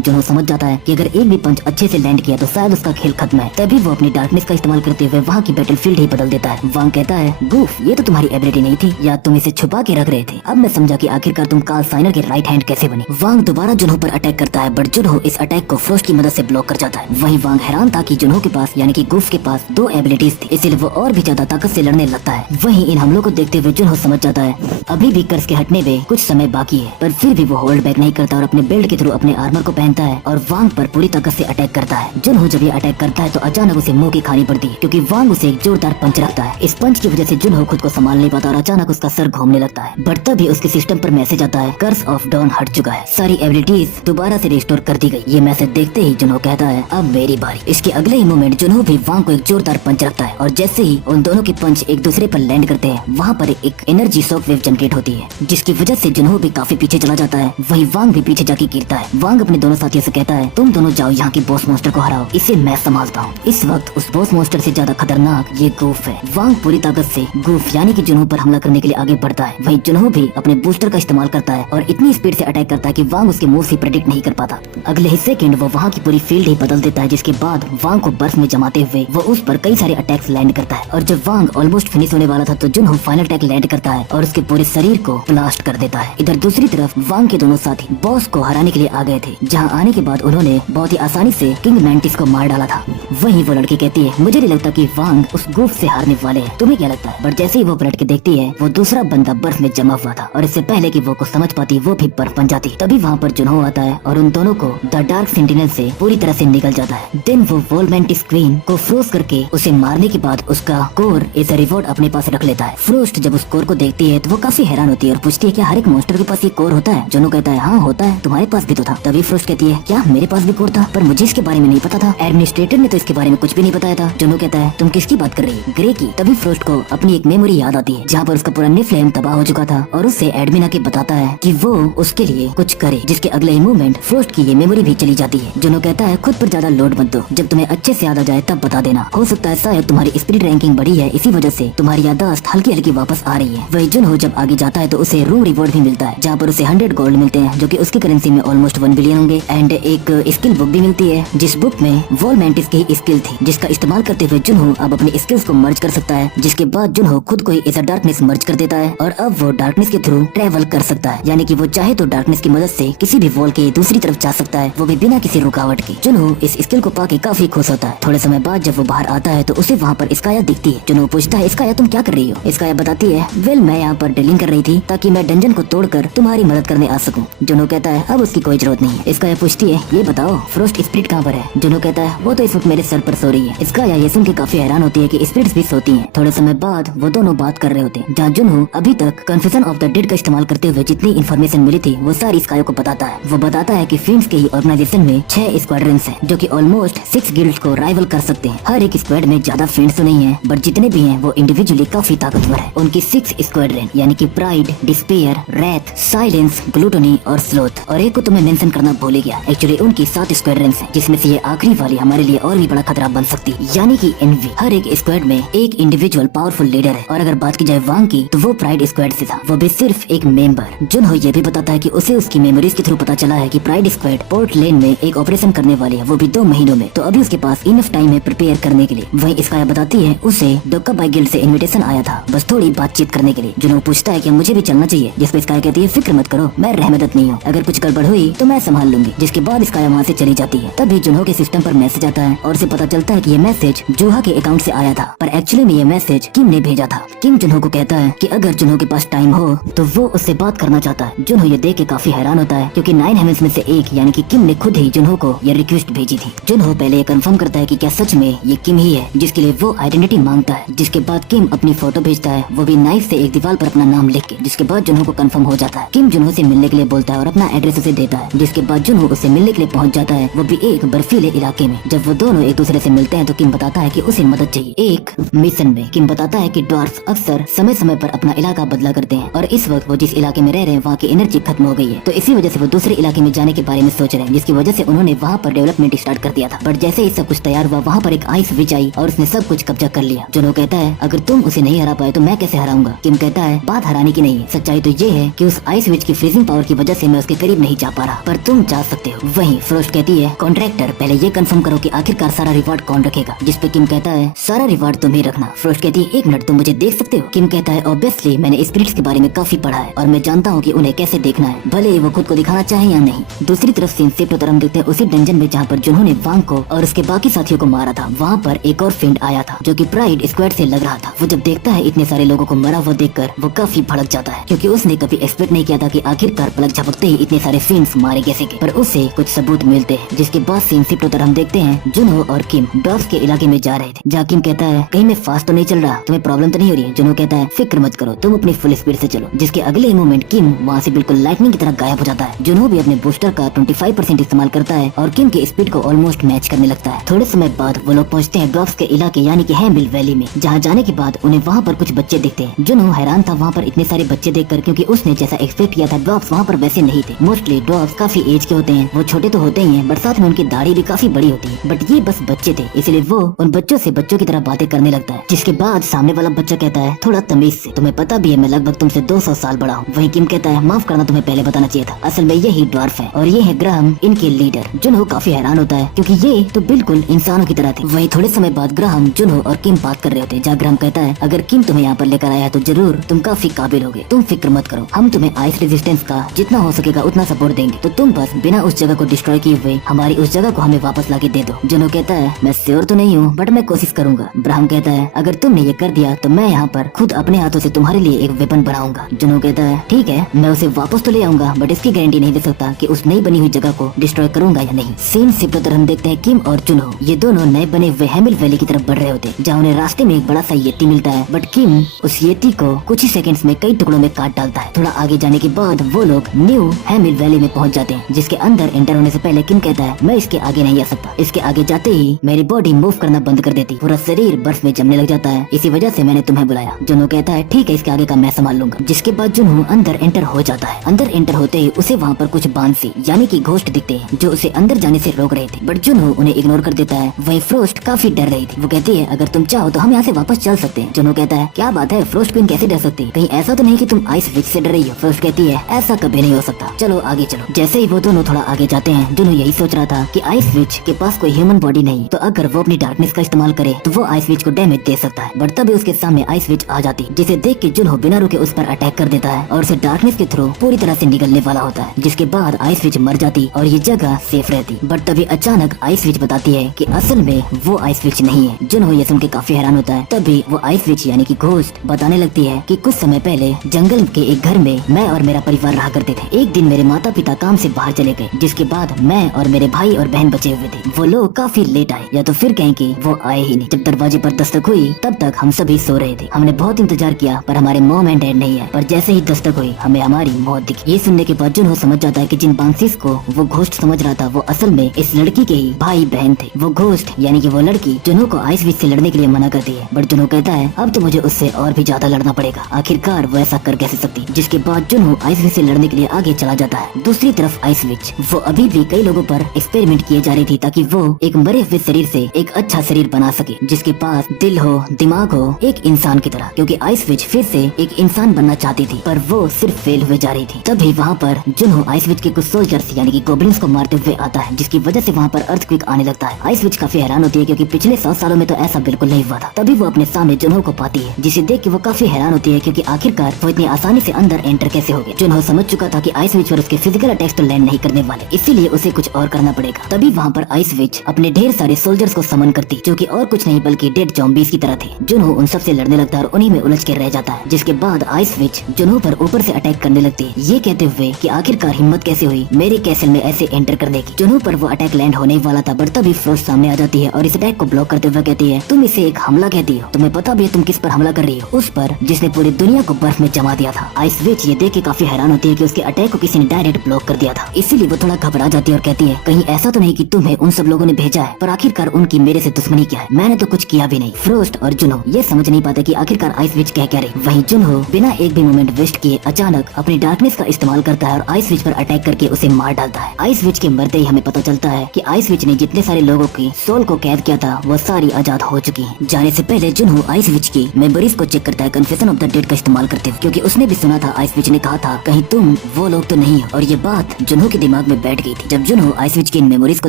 जुनहो समझ जाता है कि अगर एक भी पंच अच्छे से लैंड किया तो शायद उसका खेल खत्म है। तभी वो अपनी डार्कनेस का इस्तेमाल करते हुए वहाँ की बैटलफील्ड ही बदल देता है। वांग कहता है गूफ, ये तो तुम्हारी एबिलिटी नहीं थी या तुम इसे छुपा के रख रहे थे। अब मैं समझा कि आखिरकार तुम कार्ल साइनर के राइट हैंड कैसे बनी। वांग दोबारा जुनहो पर अटैक करता है, बट जुनहो इस अटैक को फ्रोस्ट की मदद से ब्लॉक कर जाता है। वहीं वांग हैरान था कि जुनहो के पास यानी कि गूफ के पास 2 एबिलिटीज थी, इसलिए वो और भी ज्यादा ताकत से लड़ने लगता है। वहीं इन हमलों को देखते हुए जुनहो समझ जाता है अभी भी कर्ज के हटने में कुछ समय बाकी है, पर फिर भी वो होल्ड बैक नहीं करता और अपने बेल्ट के थ्रू अपने आर्मर को पहनता है और वांग पर पूरी ताकत से अटैक करता है। जुनहो जब ये अटैक करता है तो अचानक उसे मुंह की खानी पड़ती है, क्योंकि वांग उसे एक जोरदार पंच रखता है। इस पंच की वजह से जुनहो खुद को संभाल नहीं पाता और अचानक उसका सर घूमने लगता है। बट तभी उसके सिस्टम पर मैसेज आता है कर्स ऑफ डॉन हट चुका है, सारी एबिलिटीज दोबारा से रिस्टोर कर दी गई। ये मैसेज देखते ही जुनहो कहता है अब मेरी बारी। इसके अगले ही मोमेंट जुनहो भी वांग को एक जोरदार पंच रखता है और जैसे ही उन दोनों के पंच एक दूसरे पर लैंड करते हैं वहाँ पर एक एनर्जी शॉक वेव जनरेट होती है, जिसकी वजह से जुनहो भी काफी पीछे चला जाता है। वहीं वांग भी पीछे जाके गिरता है। वांग अपने दोनों साथियों से कहता है तुम दोनों जाओ यहाँ की बॉस मॉन्स्टर को हराओ, इसे मैं संभालता हूँ। इस वक्त उस बॉस मॉन्स्टर से ज्यादा खतरनाक ये गूफ है। वांग पूरी ताकत से गूफ यानी कि जुनहो पर हमला करने के लिए आगे बढ़ता है। वहीं जुनहो भी अपने बूस्टर का इस्तेमाल करता है और इतनी स्पीड से अटैक करता है कि वांग उसके मूव से प्रेडिक्ट नहीं कर पाता। अगले ही सेकंड वो वहाँ की पूरी फील्ड ही बदल देता है, जिसके बाद वांग को बर्फ में जमाते हुए वो उस पर कई सारे अटैक्स लैंड करता है। और जब वांग ऑलमोस्ट फिनिश होने वाला था तो जुनहो फाइनल अटैक लैंड करता है और उसके पूरे शरीर को ब्लास्ट कर देता है। इधर दूसरी तरफ वांग के दोनों साथी बॉस को हराने के लिए आ गए थे, जहाँ आने के बाद उन्होंने बहुत ही आसानी से किंग मैंटिस को मार डाला था। वहीं वो लड़की कहती है मुझे नहीं लगता कि वांग उस गूफ से हारने वाले हैं, तुम्हें क्या लगता है? बट जैसे ही वो पलट के देखती है वो दूसरा बंदा बर्फ में जमा हुआ था और इससे पहले कि वो कुछ समझ पाती वो भी बर्फ बन जाती। तभी वहाँ पर जुनहो आता है और उन दोनों को द डार्क सेंटिनल से पूरी तरह से निकल जाता है। देन वो वोलमेंटिस क्वीन को फ्रोज करके उसे मारने के बाद उसका कोर एज अ रिवॉर्ड अपने पास रख लेता है। फ्रोस्ट जब उस कोर को देखती है तो वो काफी हैरान होती है और पूछती है क्या हर एक मॉन्स्टर के पास ये कोर होता है? जुनहो कहता है हाँ होता है, तुम्हारे पास भी तो था। तभी फ्रोस्ट कहती है क्या मेरे पास भी कोर था, पर मुझे इसके बारे में नहीं पता था, एडमिनिस्ट्रेटर ने तो इसके बारे में कुछ भी नहीं बताया था। जुनहो कहता है तुम किसकी बात कर रही है? ग्रे की। तभी फ्रोस्ट को अपनी एक मेमोरी याद आती है जहाँ पर उसका पूरा निफ्लेम तबाह हो चुका था और उससे एडमिन आके बताता है कि वो उसके लिए कुछ करे, जिसके अगले ही मोमेंट फ्रोस्ट की ये मेमोरी भी चली जाती है। जुनहो कहता है खुद पर ज्यादा लोड मत दो, जब तुम्हें अच्छे से याद आ जाए तब बता देना, हो सकता है शायद तुम्हारी स्पिरिट रैंकिंग बढ़ी है, इसी वजह से तुम्हारी याददाश्त हल्की हल्की वापस आ रही है। वही जुनहो जब आगे जाता है तो उसे रूम रिवॉर्ड भी मिलता है, जहाँ पर उसे 100 गोल्ड मिलते हैं जो कि उसकी करेंसी में ऑलमोस्ट 1 बिलियन होंगे, एंड एक स्किल बुक भी मिलती है जिस बुक में वोलमेंटिस की स्किल थी, जिसका इस्तेमाल करते हुए जुनहो अब अपने स्किल्स को मर्ज कर सकता है, जिसके बाद जुनहो खुद को एज अ डार्कनेस मर्ज कर देता है और अब वो डार्कनेस के थ्रू ट्रेवल कर सकता है, यानी कि वो चाहे तो डार्कनेस की मदद से किसी भी वॉल के दूसरी तरफ जा सकता है, वो भी बिना किसी रुकावट के। जुनहो इस स्किल को पाके काफी खुश होता है। थोड़े समय बाद जब वो बाहर आता है तो उसे वहाँ पर स्काया दिखती है। जुनहो पूछता है स्काया तुम क्या कर रही हो? स्काया बताती है वेल मैं यहाँ पर ड्रिलिंग कर रही थी ताकि मैं डंजन को तोड़कर तुम्हारी मदद करने आ सकूं। जुनहो कहता है अब उसकी कोई जरूरत नहीं है। स्काया पूछती है ये बताओ फ्रोस्ट स्पिरिट कहाँ पर है? जुनहो कहता है वो तो इस वक्त मेरे सर पर सो रही है। स्काया ये सुन के काफी हैरान होती है कि स्पिरिट्स भी सोती हैं। थोड़े समय बाद वो दोनों बात कर रहे होते हैं, जहाँ जुनहो अभी तक कन्फेशन ऑफ द डेड का इस्तेमाल करते हुए जितनी इन्फॉर्मेशन मिली थी वो सारी स्काया को बताता है। वो बताता है कि फिन्स के ही ऑर्गेनाइजेशन में 6 स्क्वाड्रंस हैं जो कि ऑलमोस्ट 6 गिल्ड्स को राइवल कर सकते हैं। हर एक स्क्वाड में ज्यादा फिन्स तो नहीं है, बट जितने भी हैं वो इंडिविजुअली काफी ताकतवर है। उनकी 6 स्क्वाड्रन यानी कि pride, despair, wrath, silence, gluttony और स्लोथ, और एक को तुम्हें मेंशन करना भूल ही गया, एक्चुअली उनकी 7 स्क्वाड्रंस हैं, जिसमें से ये आखिरी वाली हमारे लिए और भी बड़ा खतरा बन सकती है, यानी कि एनवी। हर एक स्क्वाड में एक इंडिविजुअल पावरफुल लीडर है, और अगर बात की जाए वांग की तो वो प्राइड स्क्वाड से था, वो भी सिर्फ एक मेंबर। जुनहो ये भी बताता है कि उसे उसकी मेमोरीज के थ्रू पता चला है कि प्राइड स्क्वाड पोर्ट लेन में एक ऑपरेशन करने वाली है, वो भी 2 महीनों में, तो अभी उसके पास इनफ टाइम है प्रिपेयर करने के लिए। वहीं स्काया बताती है उसे डोका बाई गिल्ड से इनविटेशन आया था, बस थोड़ी बातचीत करने के लिए। जुनहो पूछता है कि मुझे भी चलना चाहिए, जिसपे स्काया कहती है फिक्र मत करो, मैं रहमदत नहीं हूँ, अगर कुछ गड़बड़ हुई तो मैं संभाल लूंगी। जिसके बाद स्काया वहाँ से चली जाती है। तभी जुनहो के सिस्टम पर मैसेज आता है और उसे पता चलता है कि ये मैसेज जूहा के अकाउंट से आया था, पर एक्चुअली में ये मैसेज किम ने भेजा था। किम जुनहो को कहता है कि अगर जुनहो के पास टाइम हो तो वो उससे बात करना चाहता है। जुनहो ये देख के काफी हैरान होता है, क्योंकि 9 हेवंस में से एक यानी कि किम ने खुद ही जुनहो को ये रिक्वेस्ट भेजी थी। जुनहो पहले ये कंफर्म करता है कि क्या सच में ये किम ही है जिसके लिए वो आइडेंटिटी मांगता है। जिसके बाद किम अपनी फोटो भेजता है, वो भी नाइफ से एक दीवार पर अपना नाम लिख के, जिसके बाद जुनहो को कंफर्म हो जाता है। किम जुनहो से मिलने के लिए बोलता है और अपना एड्रेस उसे देता है, जिसके बाद जुनहो उससे मिलने के लिए पहुंच जाता है, वो भी एक बर्फीले इलाके में। जब वो दोनों एक दूसरे से मिलते हैं तो किम बताता है कि उसे मदद चाहिए एक मिशन में। किम बताता है कि ड्वार्फ अक्सर समय समय पर अपना इलाका बदला करते हैं और इस वक्त वो जिस इलाके में रह रहे हैं वहाँ की एनर्जी खत्म हो गई है, तो इसी वजह से वो दूसरे इलाके में जाने के बारे में सोच रहे हैं, जिसकी वजह से उन्होंने वहाँ पर डेवलपमेंट स्टार्ट कर दिया था। बट जैसे ही सब कुछ तैयार हुआ वहाँ पर एक आइस विच आई और उसने सब कुछ कब्जा कर लिया। जुनहो कहता है अगर तुम उसे नहीं हरा पाए तो मैं कैसे हराऊंगा? किम कहता है बात हराने की नहीं है, सच्चाई तो ये है कि उस आइस विच की फ्रीजिंग पावर की वजह से मैं उसके करीब नहीं जा पा रहा, पर तुम जा सकते हो। वहीं फ्रोस्ट कहती है, कॉन्ट्रैक्टर पहले ये कंफर्म करो कि आखिरकार सारा रिवॉर्ड कौन रखेगा, जिस पे किम कहता है सारा रिवॉर्ड तुम ही रखना। फ्रोस्ट कहती है, एक मिनट तुम मुझे देख सकते हो? किम कहता है, ऑब्वियसली मैंने स्पिरिट्स के बारे में काफी पढ़ा है और मैं जानता हूँ कि उन्हें कैसे देखना है, भले वो खुद को दिखाना चाहे या नहीं। दूसरी तरफ सिंसेप्टो तरफ देखते हैं उसी डंजन में जहाँ पर जिन्होंने वांग को और उसके बाकी साथियों को मारा था, वहाँ पर एक और फिंड आया था जो कि प्राइड स्क्वाड से लग रहा था। वो जब देखता है इतने सारे लोगों को मरा हुआ देखकर वो काफी भड़क जाता है, क्योंकि उसने कभी एक्सपेक्ट नहीं किया था कि आखिरकार पलक झपकते ही इतने सारे फिंड्स मारे कैसे के। पर उससे कुछ सबूत मिलते हैं, जिसके बाद सिंसेप्टो तरफ हम देखते हैं जुनो और किम डॉग्स के इलाके में जा रहे थे। जहाँ किम कहता है, कहीं मैं फास्ट तो नहीं चल रहा, तुम्हें प्रॉब्लम तो नहीं हो रही है? जुनो कहता है, फिक्र मत करो, तुम अपनी फुल स्पीड से चलो। जिसके अगले मोमेंट किम वहाँ से बिल्कुल लाइटनिंग की तरह गायब हो जाता है। जुनो भी अपने बूस्टर का 25% इस्तेमाल करता है और किम की स्पीड को ऑलमोस्ट मैच करने लगता है। थोड़े समय बाद वो लोग पहुँचते हैं डॉग्स के इलाके यानी कि हैमिल वैली में, जहाँ जाने के बाद उन्हें वहाँ पर कुछ बच्चे दिखते हैं। जुनो हैरान था वहाँ पर इतने सारे बच्चे देखकर, क्योंकि उसने जैसा एक्सपेक्ट किया था डॉग्स वहाँ पर वैसे नहीं थे। मोस्टली डॉग्स काफी एज के होते हैं, वो छोटे तो होते ही हैं बट साथ में उनकी दाढ़ी भी काफी बड़ी होती है। बट ये बस बच्चे थे, इसलिए वो उन बच्चों से बच्चों की तरह बातें करने लगता है। जिसके बाद सामने वाला बच्चा कहता है, थोड़ा तमीज से, तुम्हें पता भी है मैं लगभग तुमसे 200 साल बड़ा हूँ। वहीं किम कहता है, माफ करना, तुम्हें पहले बताना चाहिए था, असल में यही ड्वार्फ है और ये है ग्राहम, इनके लीडर। जुनो काफी हैरान होता है क्योंकि ये तो बिल्कुल इंसानों की तरह थे। वहीं थोड़े समय बाद ग्राहम, जुनो और किम बात कर रहे होते हैं, जहाँ ग्राहम कहता है, अगर किम तुम्हें यहाँ पर लेकर आया है तो जरूर तुम काफी काबिल होगे, तुम फिक्र मत करो, हम तुम्हें आइस रेजिस्टेंस का जितना हो सकेगा उतना सपोर्ट देंगे, तो तुम बस बिना उस जगह को डिस्ट्रॉय किए हुए हमारी उस जगह को हमें वापस लाके दे दो। जुनो कहता है, मैं श्योर तो नहीं हूँ बट मैं कोशिश करूंगा। ब्राहम कहता है, अगर तुमने ये कर दिया तो मैं यहाँ पर खुद अपने हाथों से तुम्हारे लिए एक वेपन बनाऊंगा। जुनो कहता है, ठीक है, मैं उसे वापस तो ले आऊंगा बट इसकी गारंटी नहीं दे सकता कि उस नई बनी हुई जगह को डिस्ट्रॉय करूंगा या नहीं। सीन शिफ्ट पर हम देखते हैं किम और जुनो ये दोनों नए बने हुए हैमिल वैली की तरफ बढ़ रहे होते हैं, जहाँ उन्हें रास्ते में एक बड़ा सा येती मिलता है, बट किम उस येती को कुछ ही सेकंड्स में कई टुकड़ों में काट डालता है। थोड़ा आगे जाने के बाद वो लोग न्यू हैमिल वैली में पहुंच जाते हैं, जिसके अंदर एंटर होने से पहले किम कहता है, मैं इसके आगे नहीं आ सकता, इसके आगे जाते ही मेरी बॉडी मूव करना बंद कर देती, पूरा शरीर बर्फ में जमने लग जाता है, इसी वजह से मैंने तुम्हें बुलाया। जुनो कहता है, ठीक है, इसके आगे का मैं संभाल लूंगा। जिसके बाद जुनो अंदर एंटर हो जाता है। अंदर एंटर होते ही उसे वहाँ पर कुछ बांसी यानी कि घोस्ट दिखते हैं जो उसे अंदर जाने से रोक रहे थे, बट जुनो उन्हें इग्नोर कर देता है। वहीं फ्रोस्ट काफी डर रही थी, वो कहती है, अगर तुम चाहो तो हम यहाँ से वापस चल सकते हैं। जुनो कहता है, क्या बात है, फ्रोस्ट क्वीन कैसे डर सकती है, कहीं ऐसा तो नहीं कि तुम आइस विच से डर रही हो? फ्रोस्ट कहती है, ऐसा कभी नहीं हो सकता, चलो आगे चलो। जैसे ही वो दोनों थोड़ा आगे जाते हैं, जुनो यही सोच रहा था कि आइस विच के पास कोई ह्यूमन बॉडी नहीं, तो अगर वो अपनी डार्कनेस का इस्तेमाल करे तो वो आइस विच को डैमेज दे सकता है। बट तभी उसके सामने आइस विच आ जाती, जिसे देख के जुनो बिना रुके उस पर अटैक कर देता है और उसे डार्कनेस के थ्रू पूरी तरह से निगलने वाला होता है। जिसके बाद आइस विच मर जाती और ये जगह सेफ रहती। बट तभी अचानक आइस विच बताती है कि असल में वो आइस विच नहीं है। जुनो ये सुन के काफी हैरान होता है। तभी वो आइस विच यानी कि घोस्ट बताने लगती है कि कुछ समय पहले जंगल के एक घर में मैं और मेरा परिवार रहा करते थे। एक दिन मेरे माता पिता काम से बाहर चले गए, जिसके बाद मैं और मेरे भाई और बहन बचे हुए थे। वो लोग काफी लेट आए, या तो फिर कहें कि वो आए ही नहीं। जब दरवाजे पर दस्तक हुई तब तक हम सभी सो रहे थे। हमने बहुत इंतजार किया पर हमारे मॉम एंड डैड नहीं आए, पर जैसे ही दस्तक हुई हमें हमारी मौत दिखी। ये सुनने के बाद जुनो समझ जाता है कि जिन बांसीस को वो घोस्ट समझ रहा था वो असल में इस लड़की के ही भाई बहन थे। वो घोस्ट यानी कि वो लड़की जुनो को आइस विच से लड़ने के लिए मना करती है, बट जुनो कहता है, अब तो मुझे उससे और भी ज्यादा लड़ना पड़ेगा, आखिरकार वो ऐसा कर कैसे सकती। जिसके बाद जुनो आइस विच से लड़ने के लिए आगे चला जाता है। दूसरी तरफ आइस विच वो अभी भी कई लोगों पर एक्सपेरिमेंट किए जा रही थी ताकि वो एक मरे हुए शरीर से एक अच्छा शरीर बना सके, जिसके पास दिल हो, दिमाग हो, एक इंसान की तरह। क्योंकि आइस विच फिर से एक इंसान बनना चाहती थी पर वो सिर्फ फेल हुए जा रही थी। तभी वहाँ पर जुनो आइस विच के कुछ सोल्जर्स यानी कि गोब्लिन्स को मारते हुए आता है, जिसकी वजह से वहाँ पर अर्थक्वेक आने लगता है। आइस विच काफी हैरान होती है क्योंकि पिछले 100 सालों में तो ऐसा बिल्कुल नहीं हुआ था। तभी वो अपने सामने जुनो को पाती है, जिसे देख के वो काफी हैरान होती है क्योंकि आखिरकार वो इतनी आसानी से अंदर एंटर कैसे हो गए। जुनो समझ चुका था कि आइस विच और उसके फिजिकल अटैक्स तो लैंड नहीं करने वाले, इसीलिए उसे कुछ और करना पड़ेगा। तभी वहाँ पर आइस विच अपने ढेर सारे सोल्जर्स को समन करती, जो कि और कुछ नहीं बल्कि डेड ज़ॉम्बीज़ की तरह थे। जुनो उन सब से लड़ने लगता है और उन्हीं में उलझ के रह जाता है। जिसके बाद आइस विच जुनो पर ऊपर से अटैक करने लगती है, ये कहते हुए कि आखिरकार हिम्मत कैसे हुई मेरे कैसल में ऐसे एंटर करने की। जुनो पर वो अटैक लैंड होने वाला था, बट तभी फ्रोस्ट सामने आ जाती है और इस अटैक को ब्लॉक करते हुए कहती है, तुम इसे एक हमला कहती हो, तुम्हें पता भी है तुम किस पर हमला कर रही हो? उस पर जिसने पूरी दुनिया को बर्फ में जमा दिया था। आइस विच ये देख के काफी हैरान होती है कि उसके अटैक को किसी ने डायरेक्ट ब्लॉक कर दिया था, इसीलिए वो थोड़ा घबरा जाती है और कहती है, कहीं ऐसा तो नहीं कि तुम्हें उन सब लोगों ने भेजा है, पर आखिरकार उनकी मेरे से दुश्मनी क्या है? मैंने तो कुछ किया भी नहीं। फ्रोस्ट और जुनो ये समझ नहीं पाते कि आखिरकार आइस विच कह क्या रही। वहीं जुनो बिना एक भी मोमेंट वेस्ट किए अचानक अपनी डार्कनेस का इस्तेमाल करता है और आइस विच पर अटैक करके उसे मार डालता है। आइस विच के मरते ही हमें पता चलता है कि आइस विच ने जितने सारे लोगों की सोल को कैद किया था वो सारी आजाद हो चुकी है। जाने से पहले जुनो आइस विच की मेमोरीज को चेक करता है कन्फेशन ऑफ द डेड का इस्तेमाल करते हुए, क्योंकि क्योंकि उसने भी सुना था आइस विच ने कहा था कहीं तुम वो लोग तो नहीं हो। और ये बात जुनहो के दिमाग में बैठ गई थी। जब जुनहो आइस विच की इन मेमोरीज को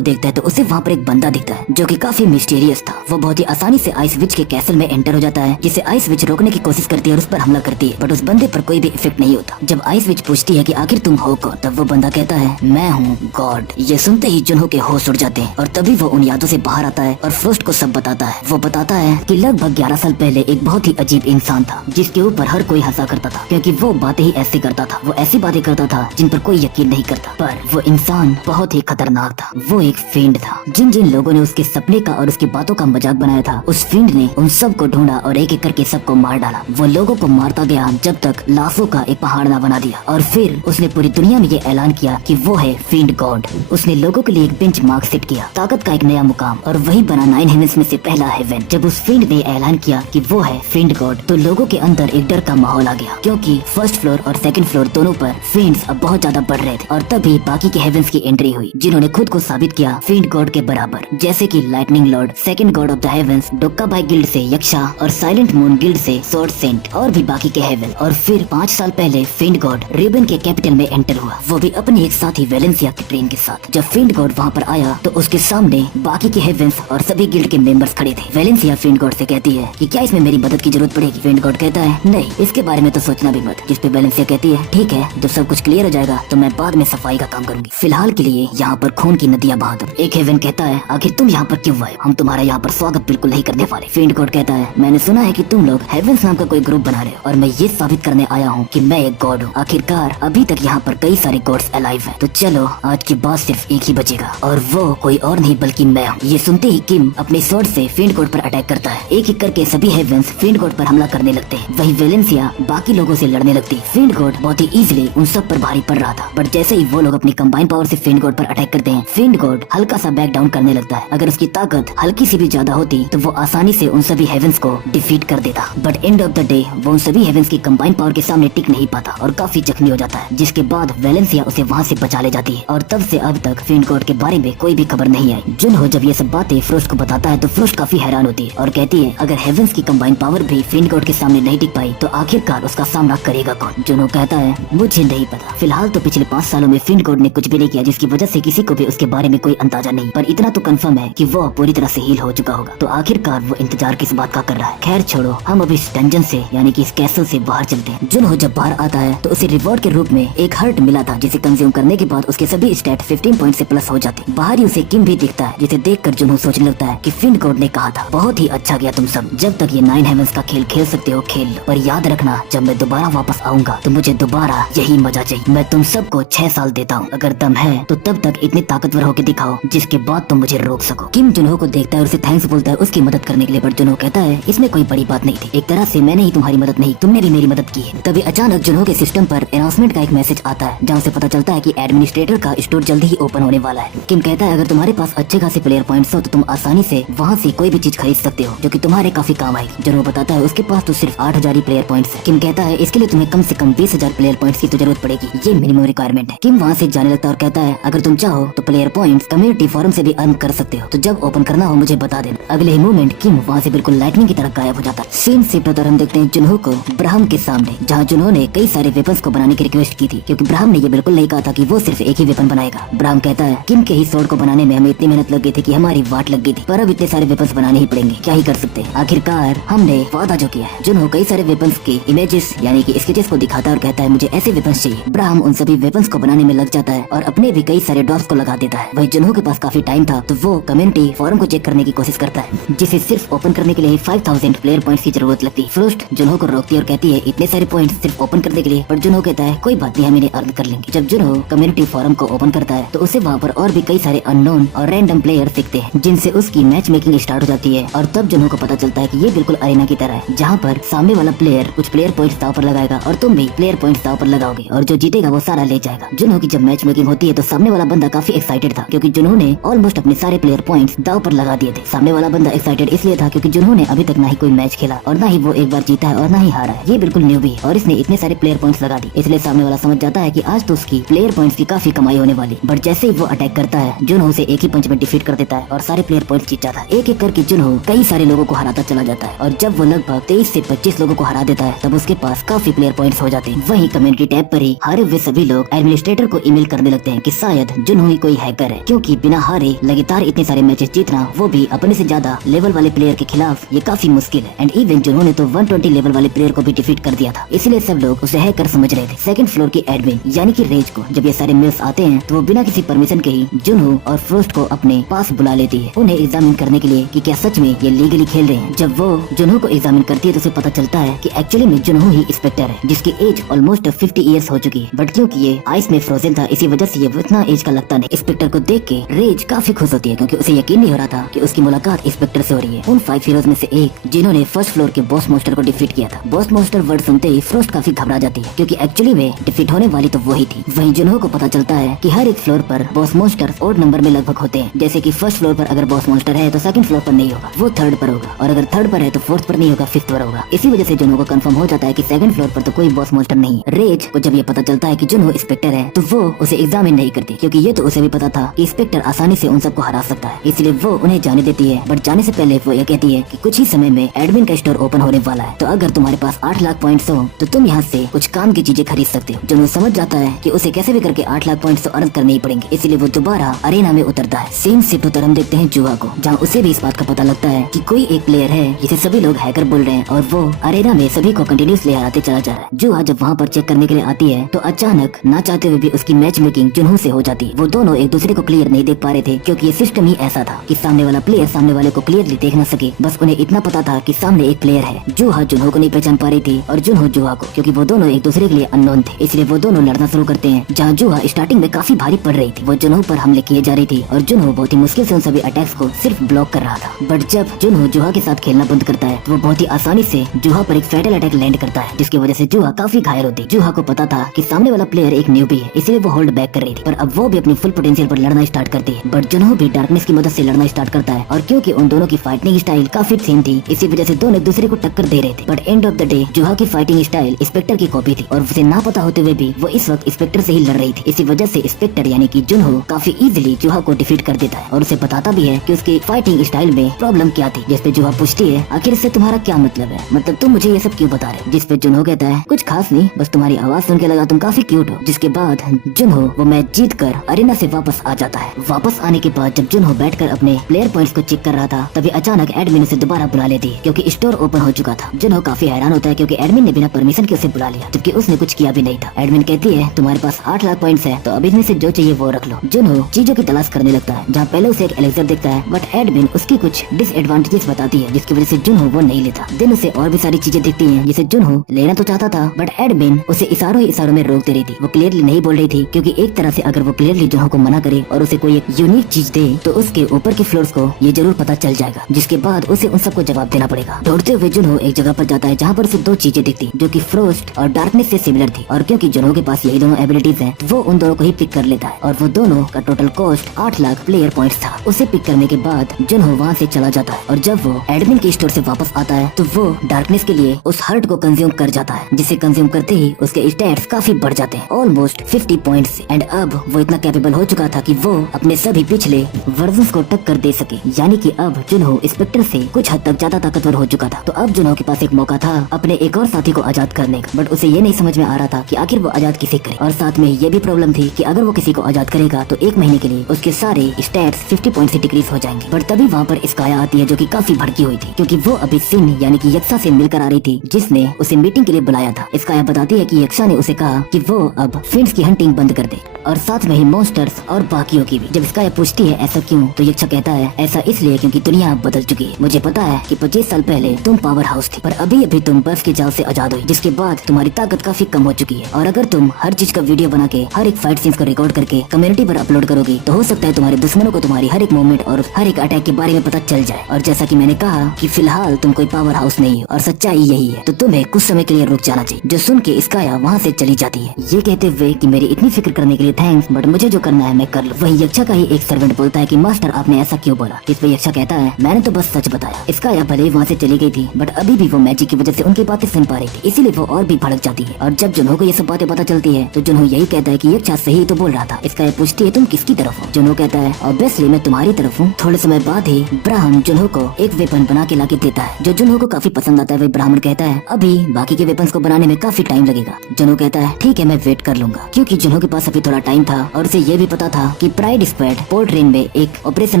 देखता है तो उसे वहाँ पर एक बंदा दिखता है जो कि काफी मिस्टीरियस था। वो बहुत ही आसानी से आइस विच के कैसल में एंटर हो जाता है, जिसे आइस विच रोकने की कोशिश करती है और उस पर हमला करती है, बट उस बंदे पर कोई भी इफेक्ट नहीं होता। जब आइस विच पूछती है कि आखिर तुम हो कौन, तब वो बंदा कहता है मैं हूँ गॉड। ये सुनते ही जुनहो के होश उड़ जाते हैं और तभी वो उन यादों से बाहर आता है और फ्रोस्ट को सब बताता है। वो बताता है कि लगभग 11 साल पहले एक बहुत ही अजीब इंसान था जिसके ऊपर हर कोई हंसा करता था, क्योंकि वो बातें ही ऐसे करता था। वो ऐसी बातें करता था जिन पर कोई यकीन नहीं करता, पर वो इंसान बहुत ही खतरनाक था। वो एक फिंड था। जिन जिन लोगों ने उसके सपने का और उसकी बातों का मजाक बनाया था, उस फिंड ने उन सब को ढूंढा और एक एक करके सबको मार डाला। वो लोगों को मारता गया जब तक लाशों का एक पहाड़ ना बना दिया, और फिर उसने पूरी दुनिया में ये ऐलान किया कि वो है फिंड गॉड। उसने लोगों के लिए एक बेंच मार्क सेट किया, ताकत का एक नया मुकाम, और वही बना 9 हेवेंस में से पहला हेवन। जब उस फिंड ने ऐलान किया कि वो है फिंड गॉड, तो लोगों के अंदर एक डर का माहौल आ गया, क्योंकि फर्स्ट फ्लोर और सेकंड फ्लोर दोनों पर फिंड्स अब बहुत ज्यादा बढ़ रहे थे। और तभी बाकी के हेवेंस की एंट्री हुई, जिन्होंने खुद को साबित किया फिंड गॉड के बराबर, जैसे कि lightning lord, second god of the heavens, डोक्का बाई गिल्ड से यक्षा, और साइलेंट मून गिल्ड से स्वॉर्ड सेंट, और भी बाकी के हेवन। और फिर 5 साल पहले फिंड गॉड रिबन के कैपिटल में एंटर हुआ, वो भी अपने एक साथी वेलेंसिया के ट्रेन के साथ। जब फिंड गॉड वहाँ पर आया तो उसके सामने बाकी के हेवेंस और सभी गिल्ड के मेंबर्स खड़े थे। वेलेंसिया फिंड गॉड से कहती है कि क्या इसमें मेरी मदद की जरूरत पड़ेगी। फिंड गॉड कहता है नहीं, इसके बारे में तो सोचना भी मत। जिस पे वेलेंसिया कहती है ठीक है, जब सब कुछ क्लियर हो जाएगा तो मैं बाद में सफाई का काम करूंगी, फिलहाल के लिए यहाँ पर खून की नदियाँ बहा दो। एक हेवन कहता है आखिर तुम यहाँ पर क्यों आए, हम तुम्हारा यहाँ पर स्वागत बिल्कुल नहीं करने वाले। फिंड गॉड कहता है मैंने सुना है कि तुम लोग हेवेंस नाम का कोई ग्रुप बना रहे हो, और मैं ये साबित करने आया हूँ कि मैं एक गॉड हूँ। आखिरकार अभी तक यहाँ पर कई सारे गॉड्स अलाइव हैं, तो चलो आज के बाद सिर्फ एक ही बचेगा, और वो कोई और नहीं बल्कि मैं हूँ। ये सुनते ही किम अपने स्वॉर्ड से फिंड गॉड पर अटैक करता है। एक एक करके सभी हेवेंस फिंड गॉड पर हमला करने लगते हैं। वही वेलेंसिया बाकी लोगों से लड़ने लगती। फिंड गॉड बहुत ही इजीली उन सब पर भारी पड़ रहा था, बट जैसे ही वो लोग अपनी कंबाइन पावर से फिंड गॉड पर अटैक करते हैं, फिंड गॉड हल्का सा बैक डाउन करने लगता है। अगर उसकी ताकत हल्की सी भी ज्यादा होती तो वो आसानी से उन सभी हेवेंस को डिफीट कर देता, but end of the day वो उन सभी हेवेंस की कंबाइन पावर के सामने टिक नहीं पाता और काफी जख्मी हो जाता है, जिसके बाद वेलेंसिया उसे वहाँ से बचा ले जाती है। और तब से अब तक फिंड गॉड के बारे में कोई भी खबर नहीं आई। जुनहो जब ये सब बातें फ्रोस्ट को बताता है तो फ्रोस्ट काफी हैरान होती है और कहती है अगर हेवेंस की कंबाइन पावर भी फिंड गॉड के सामने नहीं टिक पाई तो आखिरकार उसका सामना करेगा कौन। जुनहो कहता है मुझे नहीं पता, फिलहाल तो पिछले 5 सालों में फिंड गॉड ने कुछ भी नहीं किया, जिसकी वजह से किसी को भी उसके बारे में कोई अंदाजा नहीं, पर इतना तो कंफर्म है कि वो पूरी तरह से हील हो चुका होगा। तो आखिरकार वो इंतजार किस बात का कर रहा है। खैर छोड़ो, हम अब इस डंजन से यानी कि इस कैसल से बाहर चलते हैं। जुनहो जब बाहर आता है तो उसे रिवॉर्ड के रूप में एक हर्ट मिला था, जिसे कंज्यूम करने के बाद उसके सभी स्टैट 15 पॉइंट से प्लस हो जाते। बाहर ही उसे किम भी दिखता है, जिसे देखकर जुनहो सोचने लगता है कि फिंड गॉड ने कहा था बहुत ही अच्छा गया तुम सब, जब तक ये 9 हेवेंस का खेल खेल सकते हो खेल लो, पर याद रखना जब मैं दोबारा वापस आऊंगा तो मुझे दोबारा यही मजा चाहिए। मैं तुम सबको 6 साल देता हूँ, अगर दम है तो तब तक इतने ताकतवर होकर दिखाओ जिसके बाद तुम मुझे रोक सको। किम जुनहो को देखता है और उसे थैंक्स बोलता है उसकी मदद करने के लिए, पर जुनहो कहता है इसमें कोई बड़ी बात नहीं थी, एक तरह से मैंने ही तुम्हारी मदद नहीं तुमने भी मेरी मदद की है। तभी अचानक जुनहो के सिस्टम पर अनाउंसमेंट का एक मैसेज आता है, जहाँ से पता चलता है कि एडमिनिस्ट्रेटर का स्टोर जल्दी ही ओपन होने वाला है। किम कहता है अगर तुम्हारे पास अच्छे खासे प्लेयर पॉइंट्स हो तो तुम आसानी से वहाँ से कोई भी चीज खरीद सकते हो जो कि तुम्हारे काफी काम आएगी। जुनहो बताता है उसके पास तो सिर्फ 8000 ही प्लेयर पॉइंट्स है। किम कहता है इसके लिए तुम्हें कम से कम 20,000 प्लेयर पॉइंट्स की तो जरूरत पड़ेगी, ये मिनिमम रिक्वायरमेंट है। किम वहाँ से जाने लगता है और कहता है अगर तुम चाहो तो प्लेयर पॉइंट्स कम्युनिटी फोरम से भी अर्न कर सकते हो, तो जब ओपन करना हो मुझे बता देना। अगले ही मोमेंट किम वहाँ से बिल्कुल लाइटनिंग की तरह गायब हो जाता है। सीन शिफ्ट होता हम देखते हैं जुनहो को ब्राह्म के सामने, जहाँ जुनहो ने कई सारे वेपन्स को बनाने की रिक्वेस्ट की थी, क्योंकि ब्राह्म ने ये बिल्कुल नहीं कहा था कि वो सिर्फ एक ही वेपन बनाएगा। ब्राह्म कहता है किम के ही स्वॉर्ड को बनाने में हमें इतनी मेहनत लग गई थी कि हमारी वाट लग गई थी, पर अब इतने सारे वेपन्स बनाने ही पड़ेंगे, क्या ही कर सकते हैं, आखिरकार हमने वादा जो किया है। जुनहो कई सारे वेपन्स की इमेजेस यानी कि स्केचेस को दिखाता है और कहता है मुझे ऐसे वेपन्स चाहिए। ब्राह्म उन सभी वेपन्स को बनाने में लग जाता है और अपने भी कई सारे ड्रॉप्स को लगा देता है। वही जुनहो के पास काफी टाइम था तो वो कम्युनिटी फोरम को चेक करने की कोशिश करता है, जिसे सिर्फ ओपन करने के लिए 5000 प्लेयर पॉइंट्स की जरूरत लगती है। फ्रोस्ट जुनहो को रोकती है और कहती है इतने सारे पॉइंट्स सिर्फ ओपन करने के लिए, पर जुनहो कहता है कोई बात नहीं हम इन्हें अर्न कर लेंगे। जब जुनहो कम्युनिटी फोरम को ओपन करता है तो उसे वहाँ पर और भी कई सारे अननोन और रैंडम प्लेयर दिखते हैं, जिनसे उसकी मैच मेकिंग स्टार्ट हो जाती है। और तब जुनहो को पता चलता है कि ये बिल्कुल अरेना की तरह है, जहाँ पर सामने वाला प्लेयर कुछ प्लेयर पॉइंट्स दाव पर लगाएगा और तुम भी प्लेयर पॉइंट्स दाव पर लगाओगे और जो जीतेगा वो सारा ले जाएगा। जुनहो की जब मैच मेकिंग होती है तो सामने वाला बंदा काफी एक्साइटेड था, क्योंकि जुनहो ने ऑलमोस्ट अपने सारे प्लेयर पॉइंट्स दाव पर लगा दिए थे। सामने वाला बंदा एक्साइटेड इसलिए था क्योंकि जुनहो ने अभी तक ना ही कोई मैच खेला और ना ही वो एक बार जीता है और ना ही हारा है। ये बिल्कुल न्यूबी है और इसने इतने सारे प्लेयर पॉइंट्स लगा दी, इसलिए सामने वाला समझ जाता है कि आज तो उसकी प्लेयर पॉइंट्स की काफी कमाई होने वाली। बट जैसे ही वो अटैक करता है जुनहो उसे एक ही पंच में डिफीट कर देता है और सारे प्लेयर पॉइंट्स जीत जाता है। एक एक करके जुनहो कई सारे लोगों को हराता चला जाता है और जब वो लगभग 23 से 25 लोगों को हरा देता है तब उसके पास पास काफी प्लेयर पॉइंट्स हो जाते हैं। वहीं कम्युनिटी टैब पर ही हारे हुए सभी लोग एडमिनिस्ट्रेटर को ईमेल करने लगते हैं कि शायद जुनहो ही कोई हैकर है, क्योंकि बिना हारे लगातार इतने सारे मैचेस जीतना, वो भी अपने से ज्यादा लेवल वाले प्लेयर के खिलाफ, ये काफी मुश्किल है। एंड इवन जुनहो ने तो 120 लेवल वाले प्लेयर को भी डिफीट कर दिया था, इसलिए सब लोग उसे हैकर समझ रहे थे। सेकंड फ्लोर की एडमिन यानी कि रेज को जब ये सारे मेल्स आते हैं तो वो बिना किसी परमिशन के ही जुनहो और फ्रोस्ट को अपने पास बुला लेती है, उन्हें एग्जामिन करने के लिए कि क्या सच में ये लीगली खेल रहे हैं। जब वो जुनहो को एग्जामिन करती है तो उसे पता चलता है कि एक्चुअली में जुनहो ही इंस्पेक्टर है, जिसकी एज ऑलमोस्ट 50 ईयर्स हो चुकी है। बट क्योंकि ये आइस में फ्रोजन था, इसी वजह से ये इतना एज का लगता नहीं। इंस्पेक्टर को देख के रेज काफी खुश होती है, क्योंकि उसे यकीन नहीं हो रहा था कि उसकी मुलाकात इंस्पेक्टर से हो रही है, उन 5 हीरोज में से एक जिन्होंने फर्स्ट फ्लोर के बॉस मोस्टर को डिफीट किया था। बॉस मोस्टर वर्ड सुनते ही फ्रोस्ट काफी घबरा जाती है, क्योंकि एक्चुअली में डिफीट होने वाली तो वही थी। वहीं जुनहो को पता चलता है कि हर एक फ्लोर पर बॉस मोस्टर ऑड नंबर में लगभग होते हैं, जैसे कि फर्स्ट फ्लोर पर अगर बॉस मोस्टर है तो सेकंड फ्लोर पर नहीं होगा, वो थर्ड पर होगा, और अगर थर्ड पर है तो फोर्थ पर नहीं होगा, फिफ्थ पर होगा। इसी वजह से जुनहो को कंफर्म हो जाता है कि सेकंड फ्लोर पर तो कोई बॉस मोस्टर नहीं है। रेज को जब ये पता चलता है कि जुनहो इंस्पेक्टर है तो वो उसे एग्जामिन नहीं करती, क्योंकि ये तो उसे भी पता था कि इंस्पेक्टर आसानी से उन सबको हरा सकता है, इसलिए वो उन्हें जाने देती है। बट जाने से पहले वो ये कहती है कि कुछ ही समय में एडमिन का स्टोर ओपन होने वाला है, तो अगर तुम्हारे पास 8 लाख पॉइंट्स हो तो तुम यहाँ से कुछ काम की चीजें खरीद सकते हो। जुनहो समझ जाता है कि उसे कैसे भी करके 8 लाख पॉइंट्स तो अर्न करने ही पड़ेंगे, इसलिए वो दोबारा अरेना में उतरता है। सेम शिफ्ट होकर हम देखते हैं जुहा को, जहाँ उसे भी इस बात का पता लगता है कि कोई एक प्लेयर है जिसे सभी लोग हैकर बोल रहे हैं, और वो अरेना में सभी को कंटिन्यूसली हराते चला जा रहा है। जुहा जब वहाँ पर चेक करने के लिए आती है तो अचानक ना चाहते हुए भी उसकी मैच मेकिंग जुनहो से हो जाती है। वो दोनों एक दूसरे को क्लियर नहीं देख पा रहे थे, क्योंकि ये सिस्टम ही ऐसा था कि सामने वाला प्लेयर सामने वाले को क्लियरली देख न सके। बस उन्हें इतना पता था कि सामने एक प्लेयर है। जुहा जुनहो को नहीं पहचान पा रही थी और जुनहो जुहा को, क्योंकि वो दोनों एक दूसरे के लिए अननोन थे, इसलिए वो दोनों लड़ना शुरू करते हैं। जहाँ जुहा स्टार्टिंग में काफी भारी पड़ रही थी, वो जुनहो पर हमले किए जा रही थी और जुनहो बहुत ही मुश्किल से उन सभी अटैक्स को सिर्फ ब्लॉक कर रहा था। बट जब जुनहो जुहा के साथ खेलना बंद करता है तो वो बहुत ही आसानी से जुहा पर एक फैटल अटैक लैंड करता है, जिसकी वजह से जुहा काफी घायल होती है। जुहा को पता था कि सामने वाला प्लेयर एक न्यूबी है, इसलिए वो होल्ड बैक कर रही थी, पर अब वो भी अपनी फुल पोटेंशियल पर लड़ना स्टार्ट करती है। बट जुनहो भी डार्कनेस की मदद से लड़ना स्टार्ट करता है, और क्योंकि उन दोनों की फाइटिंग स्टाइल काफी सेम थी, इसी वजह से दोनों एक दूसरे को टक्कर दे रहे थे। But end of the day Zuha की फाइटिंग स्टाइल इंस्पेक्टर की कॉपी थी, और उसे ना पता होते हुए भी वो इस वक्त इंस्पेक्टर से ही लड़ रही थी। इसी वजह से इंस्पेक्टर यानी कि जुनहो काफी इजीली जुहा को डिफीट कर देता है, और उसे बताता भी है कि उसकी फाइटिंग स्टाइल में प्रॉब्लम क्या थी। जिसपे जुहा पूछती है आखिर इससे तुम्हारा क्या मतलब है, मतलब तुम मुझे ये सब क्यों बता रहे। जिसपे जुनहो कहता है कुछ खास नहीं, बस तुम्हारी आवाज सुन के लगा तुम काफी क्यूट हो। जिसके बाद जुनहो वो मैच जीत कर अरेना से वापस आ जाता है। वापस आने के बाद जब जुनहो बैठकर अपने प्लेयर पॉइंट्स को चेक कर रहा था, तभी अचानक एडमिन उसे दोबारा बुला लेती है, क्योंकि स्टोर ओपन हो चुका था। जुनहो काफी हैरान होता है, क्योंकि एडमिन ने बिना परमिशन के उसे बुला लिया, जबकि उसने कुछ किया भी नहीं था। एडमिन कहती है तुम्हारे पास 8 लाख पॉइंट्स है, तो अब इनमें से जो चाहिए वो रख लो। जुनहो चीजों की तलाश करने लगता है, जहाँ पहले उसे एक एलेक्सर दिखता है, बट एडमिन उसकी कुछ डिसएडवांटेजेस बताती है, जिसकी वजह से जुनहो वो नहीं लेता। दिन उसे और भी सारी चीजें दिखती हैं जिसे जुनहो लेना तो चाहता था, बट एडमिन उसे इशारों में रोकती रही थी। वो क्लियरली नहीं बोल रही थी, क्योंकि एक तरह से अगर वो क्लियरली जुनहो को मना करे और उसे कोई एक यूनिक चीज दे तो उसके ऊपर के फ्लोर्स को ये जरूर पता चल जाएगा, जिसके बाद उसे उन सबको जवाब देना पड़ेगा। दौड़ते हुए जुनहो एक जगह पर जाता है जहाँ पर उसे 2 चीजें दिखती, जो कि फ्रोस्ट और डार्कनेस से सिमिलर थी, और क्योंकि जुनहो के पास यही दोनों एबिलिटीज हैं, वो उन दोनों को ही पिक कर लेता है, और वो दोनों का total cost 8 lakh player points था। उसे पिक करने के बाद जुनहो वहाँ से चला जाता है, और जब वो एडमिन के स्टोर से वापस आता है तो वो डार्कनेस के लिए उस हर्ट को कंज्यूम कर जाता है, जिसे कंज्यूम करते ही उसके स्टैट्स काफी बढ़ जाते हैं, ऑलमोस्ट 50 पॉइंट्स। एंड अब वो इतना कैपेबल हो चुका था कि वो अपने सभी पिछले वर्जन्स को टक्कर दे सके, यानी कि अब जुनहो इंस्पेक्टर से कुछ हद तक ज्यादा ताकतवर हो चुका था। तो अब जुनहो के पास एक मौका था अपने एक और साथी को आजाद करने का, बट उसे ये नहीं समझ में आ रहा था कि आखिर वो आजाद किसे करे, और साथ में ये भी प्रॉब्लम थी कि अगर वो किसी को आजाद करेगा तो 1 महीने के लिए उसके सारे स्टैट्स 50 पॉइंट से डिक्रीज हो जाएंगे। बट तभी वहाँ पर स्काया आती है, जो कि काफी भड़की हुई थी, क्योंकि वो अभी सिन यानी कि यक्षा से मिलकर आ रही थी, जिसने उसे मीटिंग के लिए बुलाया था। स्काया बताती है कि यक्षा ने उसे कहा कि वो अब फिंड्स की हंटिंग बंद कर दे, और साथ में ही मॉन्स्टर्स और बाकियों की भी। जब स्काया पूछती है ऐसा क्यों, तो यक्षा कहता है ऐसा इसलिए क्योंकि दुनिया अब बदल चुकी है। मुझे पता है कि 25 साल पहले तुम पावर हाउस थी, पर अभी अभी तुम बर्फ के जाल से आजाद हुई, जिसके बाद तुम्हारी ताकत काफी कम हो चुकी है, और अगर तुम हर चीज का वीडियो बना के हर एक फाइट सीन्स को रिकॉर्ड करके कम्युनिटी पर अपलोड करोगी तो हो सकता है तुम्हारे दुश्मनों को तुम्हारी हर एक मूवमेंट और हर एक अटैक के बारे में पता चल जाए। और जैसा कि मैंने कहा कि फिलहाल तुम कोई पावर हाउस नहीं हो और सच्चाई यही है, तो तुम्हें कुछ समय के लिए रुक जाना चाहिए। जो सुन के स्काया वहाँ से चली जाती है। ये कहते हुए कि मेरी इतनी फिक्र करने के लिए लिए थैंक्स, बट मुझे जो करना है मैं कर लूँ। वही यक्षा का ही एक सर्वेंट बोलता है कि मास्टर आपने ऐसा क्यों बोला। इस पे यक्षा कहता है मैंने तो बस सच बताया। इसकाया भले ही वहाँ से चली गई थी बट अभी भी वो मैजिक की वजह से उनकी बातें सुन पा रही थी, इसीलिए वो और भी भड़क जाती है। और जब जुनहो को ये सब बातें पता चलती है तो जुनहो यही कहता है कि यक्षा सही तो बोल रहा था। इसकाया पूछती है तुम किसकी तरफ हो? जुनहो कहता है ऑब्वियसली मैं तुम्हारी तरफ हूँ। थोड़े समय बाद ही ब्राह्मण जुनहो को एक वेपन बना के लाके देता है जो जुनहो को काफी पसंद आता है। वही ब्राह्मण कहता है अभी बाकी के वेपन्स को बनाने में काफी टाइम लगेगा। जुनहो कहता है ठीक है मैं वेट कर लूंगा, क्योंकि जुनहो के पास अभी थोड़ा टाइम था और उसे ये भी पता था कि प्राइड स्क्वाड पोर्ट ट्रेन में एक ऑपरेशन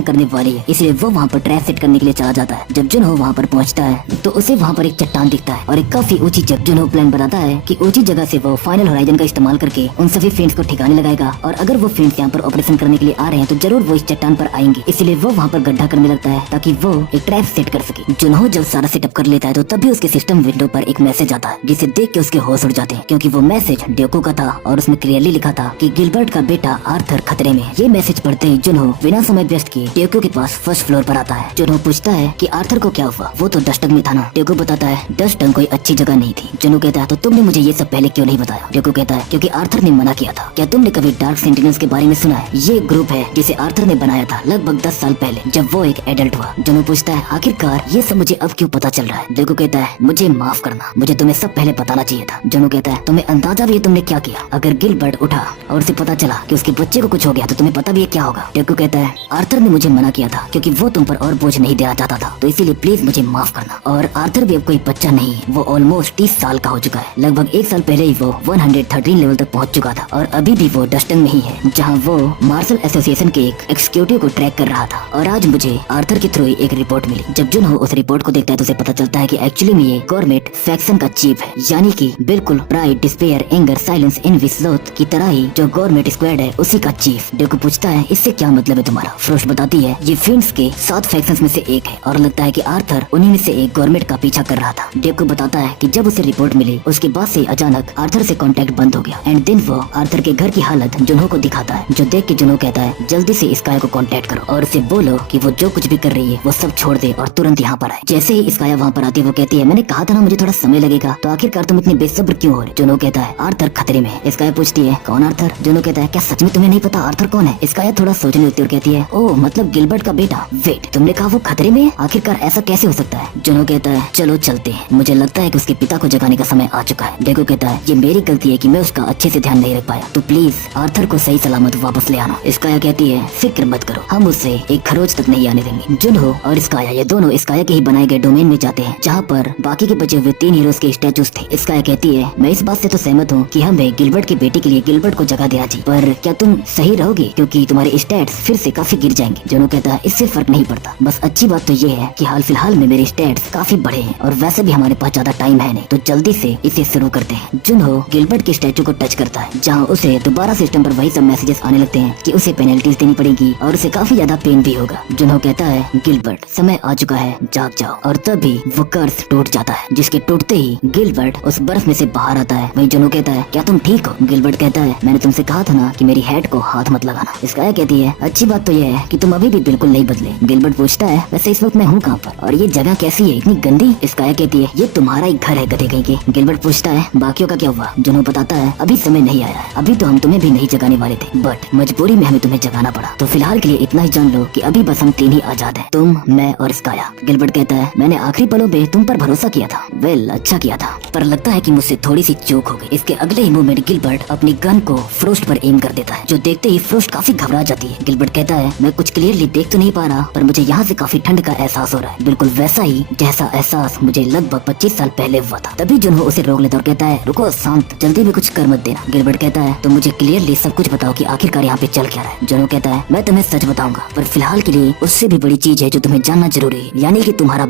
करने वाली है, इसलिए वो वहाँ पर ट्रैप सेट करने के लिए चला जाता है। जब जुनहो वहाँ पर पहुँचता है तो उसे वहाँ पर एक चट्टान दिखता है और एक काफी ऊंची जगह। जुनहो प्लान बनाता है कि ऊंची जगह से वो फाइनल होराइजन का इस्तेमाल करके उन सभी फ्रेंड्स को ठिकाने लगाएगा, और अगर वो फ्रेंड्स यहाँ पर ऑपरेशन करने के लिए आ रहे हैं तो जरूर वो इस चट्टान पर आएंगे, इसलिए वो वहाँ पर गड्ढा करने लगता है ताकि वो एक ट्रैप सेट कर सके। जुनहो जब सारा सेटअप कर लेता है तो तभी उसके सिस्टम विंडो पर एक मैसेज आता है जिसे देख के उसके होश उड़ जाते हैं, क्योंकि वो मैसेज ड्यूको का था और उसमें क्लियरली लिखा था कि गिलबर्ट का बेटा आर्थर खतरे में है। ये मैसेज पढ़ते ही जुनहो बिना समय व्यस्त किए ड्यूको के पास फर्स्ट फ्लोर पर आता है। जुनहो पूछता है कि आर्थर को क्या हुआ? वो तो डस्टंग में था ना। ड्यूको बताता है डस्टंग कोई अच्छी जगह नहीं थी। जुनहो कहता है तो तुमने मुझे ये सब पहले क्यों नहीं बताया? ड्यूको कहता है क्योंकि आर्थर ने मना किया था। क्या तुमने कभी डार्क सेंटिनल्स के बारे में सुना है? ये ग्रुप है जिसे आर्थर ने बनाया था लगभग 10 साल पहले जब वो एक एडल्ट हुआ। जुनहो पूछता है आखिरकार ये सब मुझे अब क्यों पता चल रहा है? ड्यूको कहता है मुझे माफ करना, मुझे तुम्हें सब पहले बताना चाहिए था। जुनहो कहता है तुम्हें अंदाजा भी है तुमने क्या किया? अगर गिलबर्ट उठा और उसे पता चला कि उसके बच्चे को कुछ हो गया तो तुम्हें पता भी है क्या होगा। ड्यूको कहता है आर्थर ने मुझे मना किया था क्योंकि वो तुम पर और बोझ नहीं देना चाहता था, तो इसीलिए प्लीज मुझे माफ करना। और आर्थर भी अब कोई बच्चा नहीं, वो ऑलमोस्ट 30 साल का हो चुका है। लगभग 1 साल पहले ही वो 113 लेवल तक पहुंच चुका था और अभी भी वो डस्टन में ही है जहां वो मार्शल एसोसिएशन के एक एग्जीक्यूटिव को ट्रैक कर रहा था। और आज मुझे आर्थर के थ्रू एक रिपोर्ट मिली। जब जुनहो उस रिपोर्ट को देखता है तो उसे पता चलता है कि एक्चुअली में ये गवर्नमेंट फैक्शन का चीफ है, यानी कि बिल्कुल pride, despair, anger, silence, envy, sloth की तरह ही जो गवर्नमेंट स्क्वाड है उसी का चीफ। ड्यूको पूछता है इससे क्या मतलब है तुम्हारा? फ्रोस्ट बताती है ये फिन्स के 7 फैक्शंस में से एक है और लगता है कि आर्थर उन्हीं में से एक गवर्नमेंट का पीछा कर रहा था। ड्यूको बताता है कि जब उसे रिपोर्ट मिली उसके बाद से अचानक आर्थर से कांटेक्ट बंद हो गया। एंड देन वो आर्थर के घर की हालत जुनहो को दिखाता है, जो देख के जुनहो कहता है जल्दी से स्काया को कांटेक्ट करो और उसे बोलो कि वो जो कुछ भी कर रही है वो सब छोड़ दे और तुरंत यहाँ पर आए। जैसे ही स्काया वहाँ पर आती है वो कहती है मैंने कहा था ना मुझे थोड़ा समय लगेगा, तो आखिरकार तुम इतनी बेसब्र क्यों हो रहे? जुनहो कहता है आर्थर खतरे में है। स्काया पूछती है कौन आर्थर? जुनहो कहता है क्या सच में तुम्हें नहीं पता आर्थर कौन है? स्काया थोड़ा सोचने लगती है और कहती है ओह मतलब गिलबर्ट का बेटा। वेट, तुमने कहा वो खतरे में है? आखिरकार ऐसा कैसे हो सकता है? जुनहो कहता है चलो चलते हैं, मुझे लगता है कि उसके पिता को जगाने का समय आ चुका है। ड्यूको कहता है ये मेरी गलती है कि मैं उसका अच्छे से ध्यान नहीं रख पाया, तो प्लीज आर्थर को सही सलामत वापस ले आना। स्काया कहती है फिक्र मत करो, हम उससे एक खरोच तक नहीं आने देंगे। जुनहो और स्काया ये दोनों स्काया के ही बनाए गए डोमेन में जाते हैं जहाँ पर बाकी के बचे हुए 3 हीरोज के स्टैचूज थे। स्काया कहती है मैं इस बात से तो सहमत हूँ कि हमें गिलबर्ट की बेटी के लिए गिलबर्ट को जगह देना चाहिए, पर क्या तुम सही रहोगे क्योंकि तुम्हारे स्टैट्स फिर से काफी गिर जाएंगे? जुनहो कहता है इससे फर्क नहीं पड़ता, बस अच्छी बात तो ये है कि हाल फिलहाल में मेरे स्टैट्स काफी बढ़े हैं और वैसे भी हमारे पास ज्यादा टाइम है नहीं, तो जल्दी से इसे शुरू करते हैं। जुनहो गिलबर्ट के स्टैचू को टच करता है जहाँ उसे दोबारा सिस्टम पर वही सब मैसेजेस आने लगते हैं कि उसे पेनल्टीज देनी पड़ेगी और उसे काफी ज्यादा पेन भी होगा। जुनहो कहता है गिलबर्ट समय आ चुका है, जाग जाओ। और तभी वो कर्स टूट जाता है, जिसके टूटते ही गिलबर्ट उस बर्फ में से बाहर आता है। वही जुनहो कहता है क्या तुम ठीक हो? गिलबर्ट कहता है मैंने तुमसे कहा था ना कि मेरी हेड को हाथ मत लगाना। स्काया कहती है अच्छी बात तो ये है कि तुम अभी भी बिल्कुल नहीं बदले। गिलबर्ट पूछता है वैसे इस वक्त मैं हूँ कहाँ पर और ये जगह कैसी है, इतनी गंदी? स्काया कहती है ये तुम्हारा ही घर है गधे कहीं के। गिलबर्ट पूछता है बाकियों का क्या हुआ? जुनहो बताता है अभी समय नहीं आया है, अभी तो हम तुम्हें भी नहीं जगाने वाले थे, बट मजबूरी में हमें तुम्हें जगाना पड़ा। तो फिलहाल के लिए इतना ही जान लो कि अभी बस हम 3 ही आजाद हैं, तुम, मैं और स्काया। गिलबर्ट कहता है मैंने आखिरी पलों में तुम पर भरोसा किया था। वेल अच्छा किया था, पर लगता है कि मुझसे थोड़ी सी चूक हो गई। इसके अगले ही मूवमेंट गिलबर्ट अपनी गन को फ्रोस्ट पर एम कर देता है, जो देखते ही फ्रोस्ट काफी घबरा जाती है। गिलबर्ट कहता है मैं कुछ क्लियरली देख तो नहीं पा रहा, पर मुझे यहाँ से काफी ठंड का एहसास हो रहा है, बिल्कुल वैसा ही जैसा एहसास मुझे लगभग 25 साल पहले हुआ था। तभी जुनहो उसे रोक लेता और कहता है रुको शांत, जल्दी में कुछ कर मत देना। गिलबर्ट कहता है तो मुझे क्लियरली सब कुछ बताओ कि आखिरकार यहाँ पे चल क्या रहा है। जुनहो कहता है मैं तुम्हें सच बताऊंगा, पर फिलहाल के लिए उससे भी बड़ी चीज है जो तुम्हें जानना जरूरी है, यानी कि तुम्हारा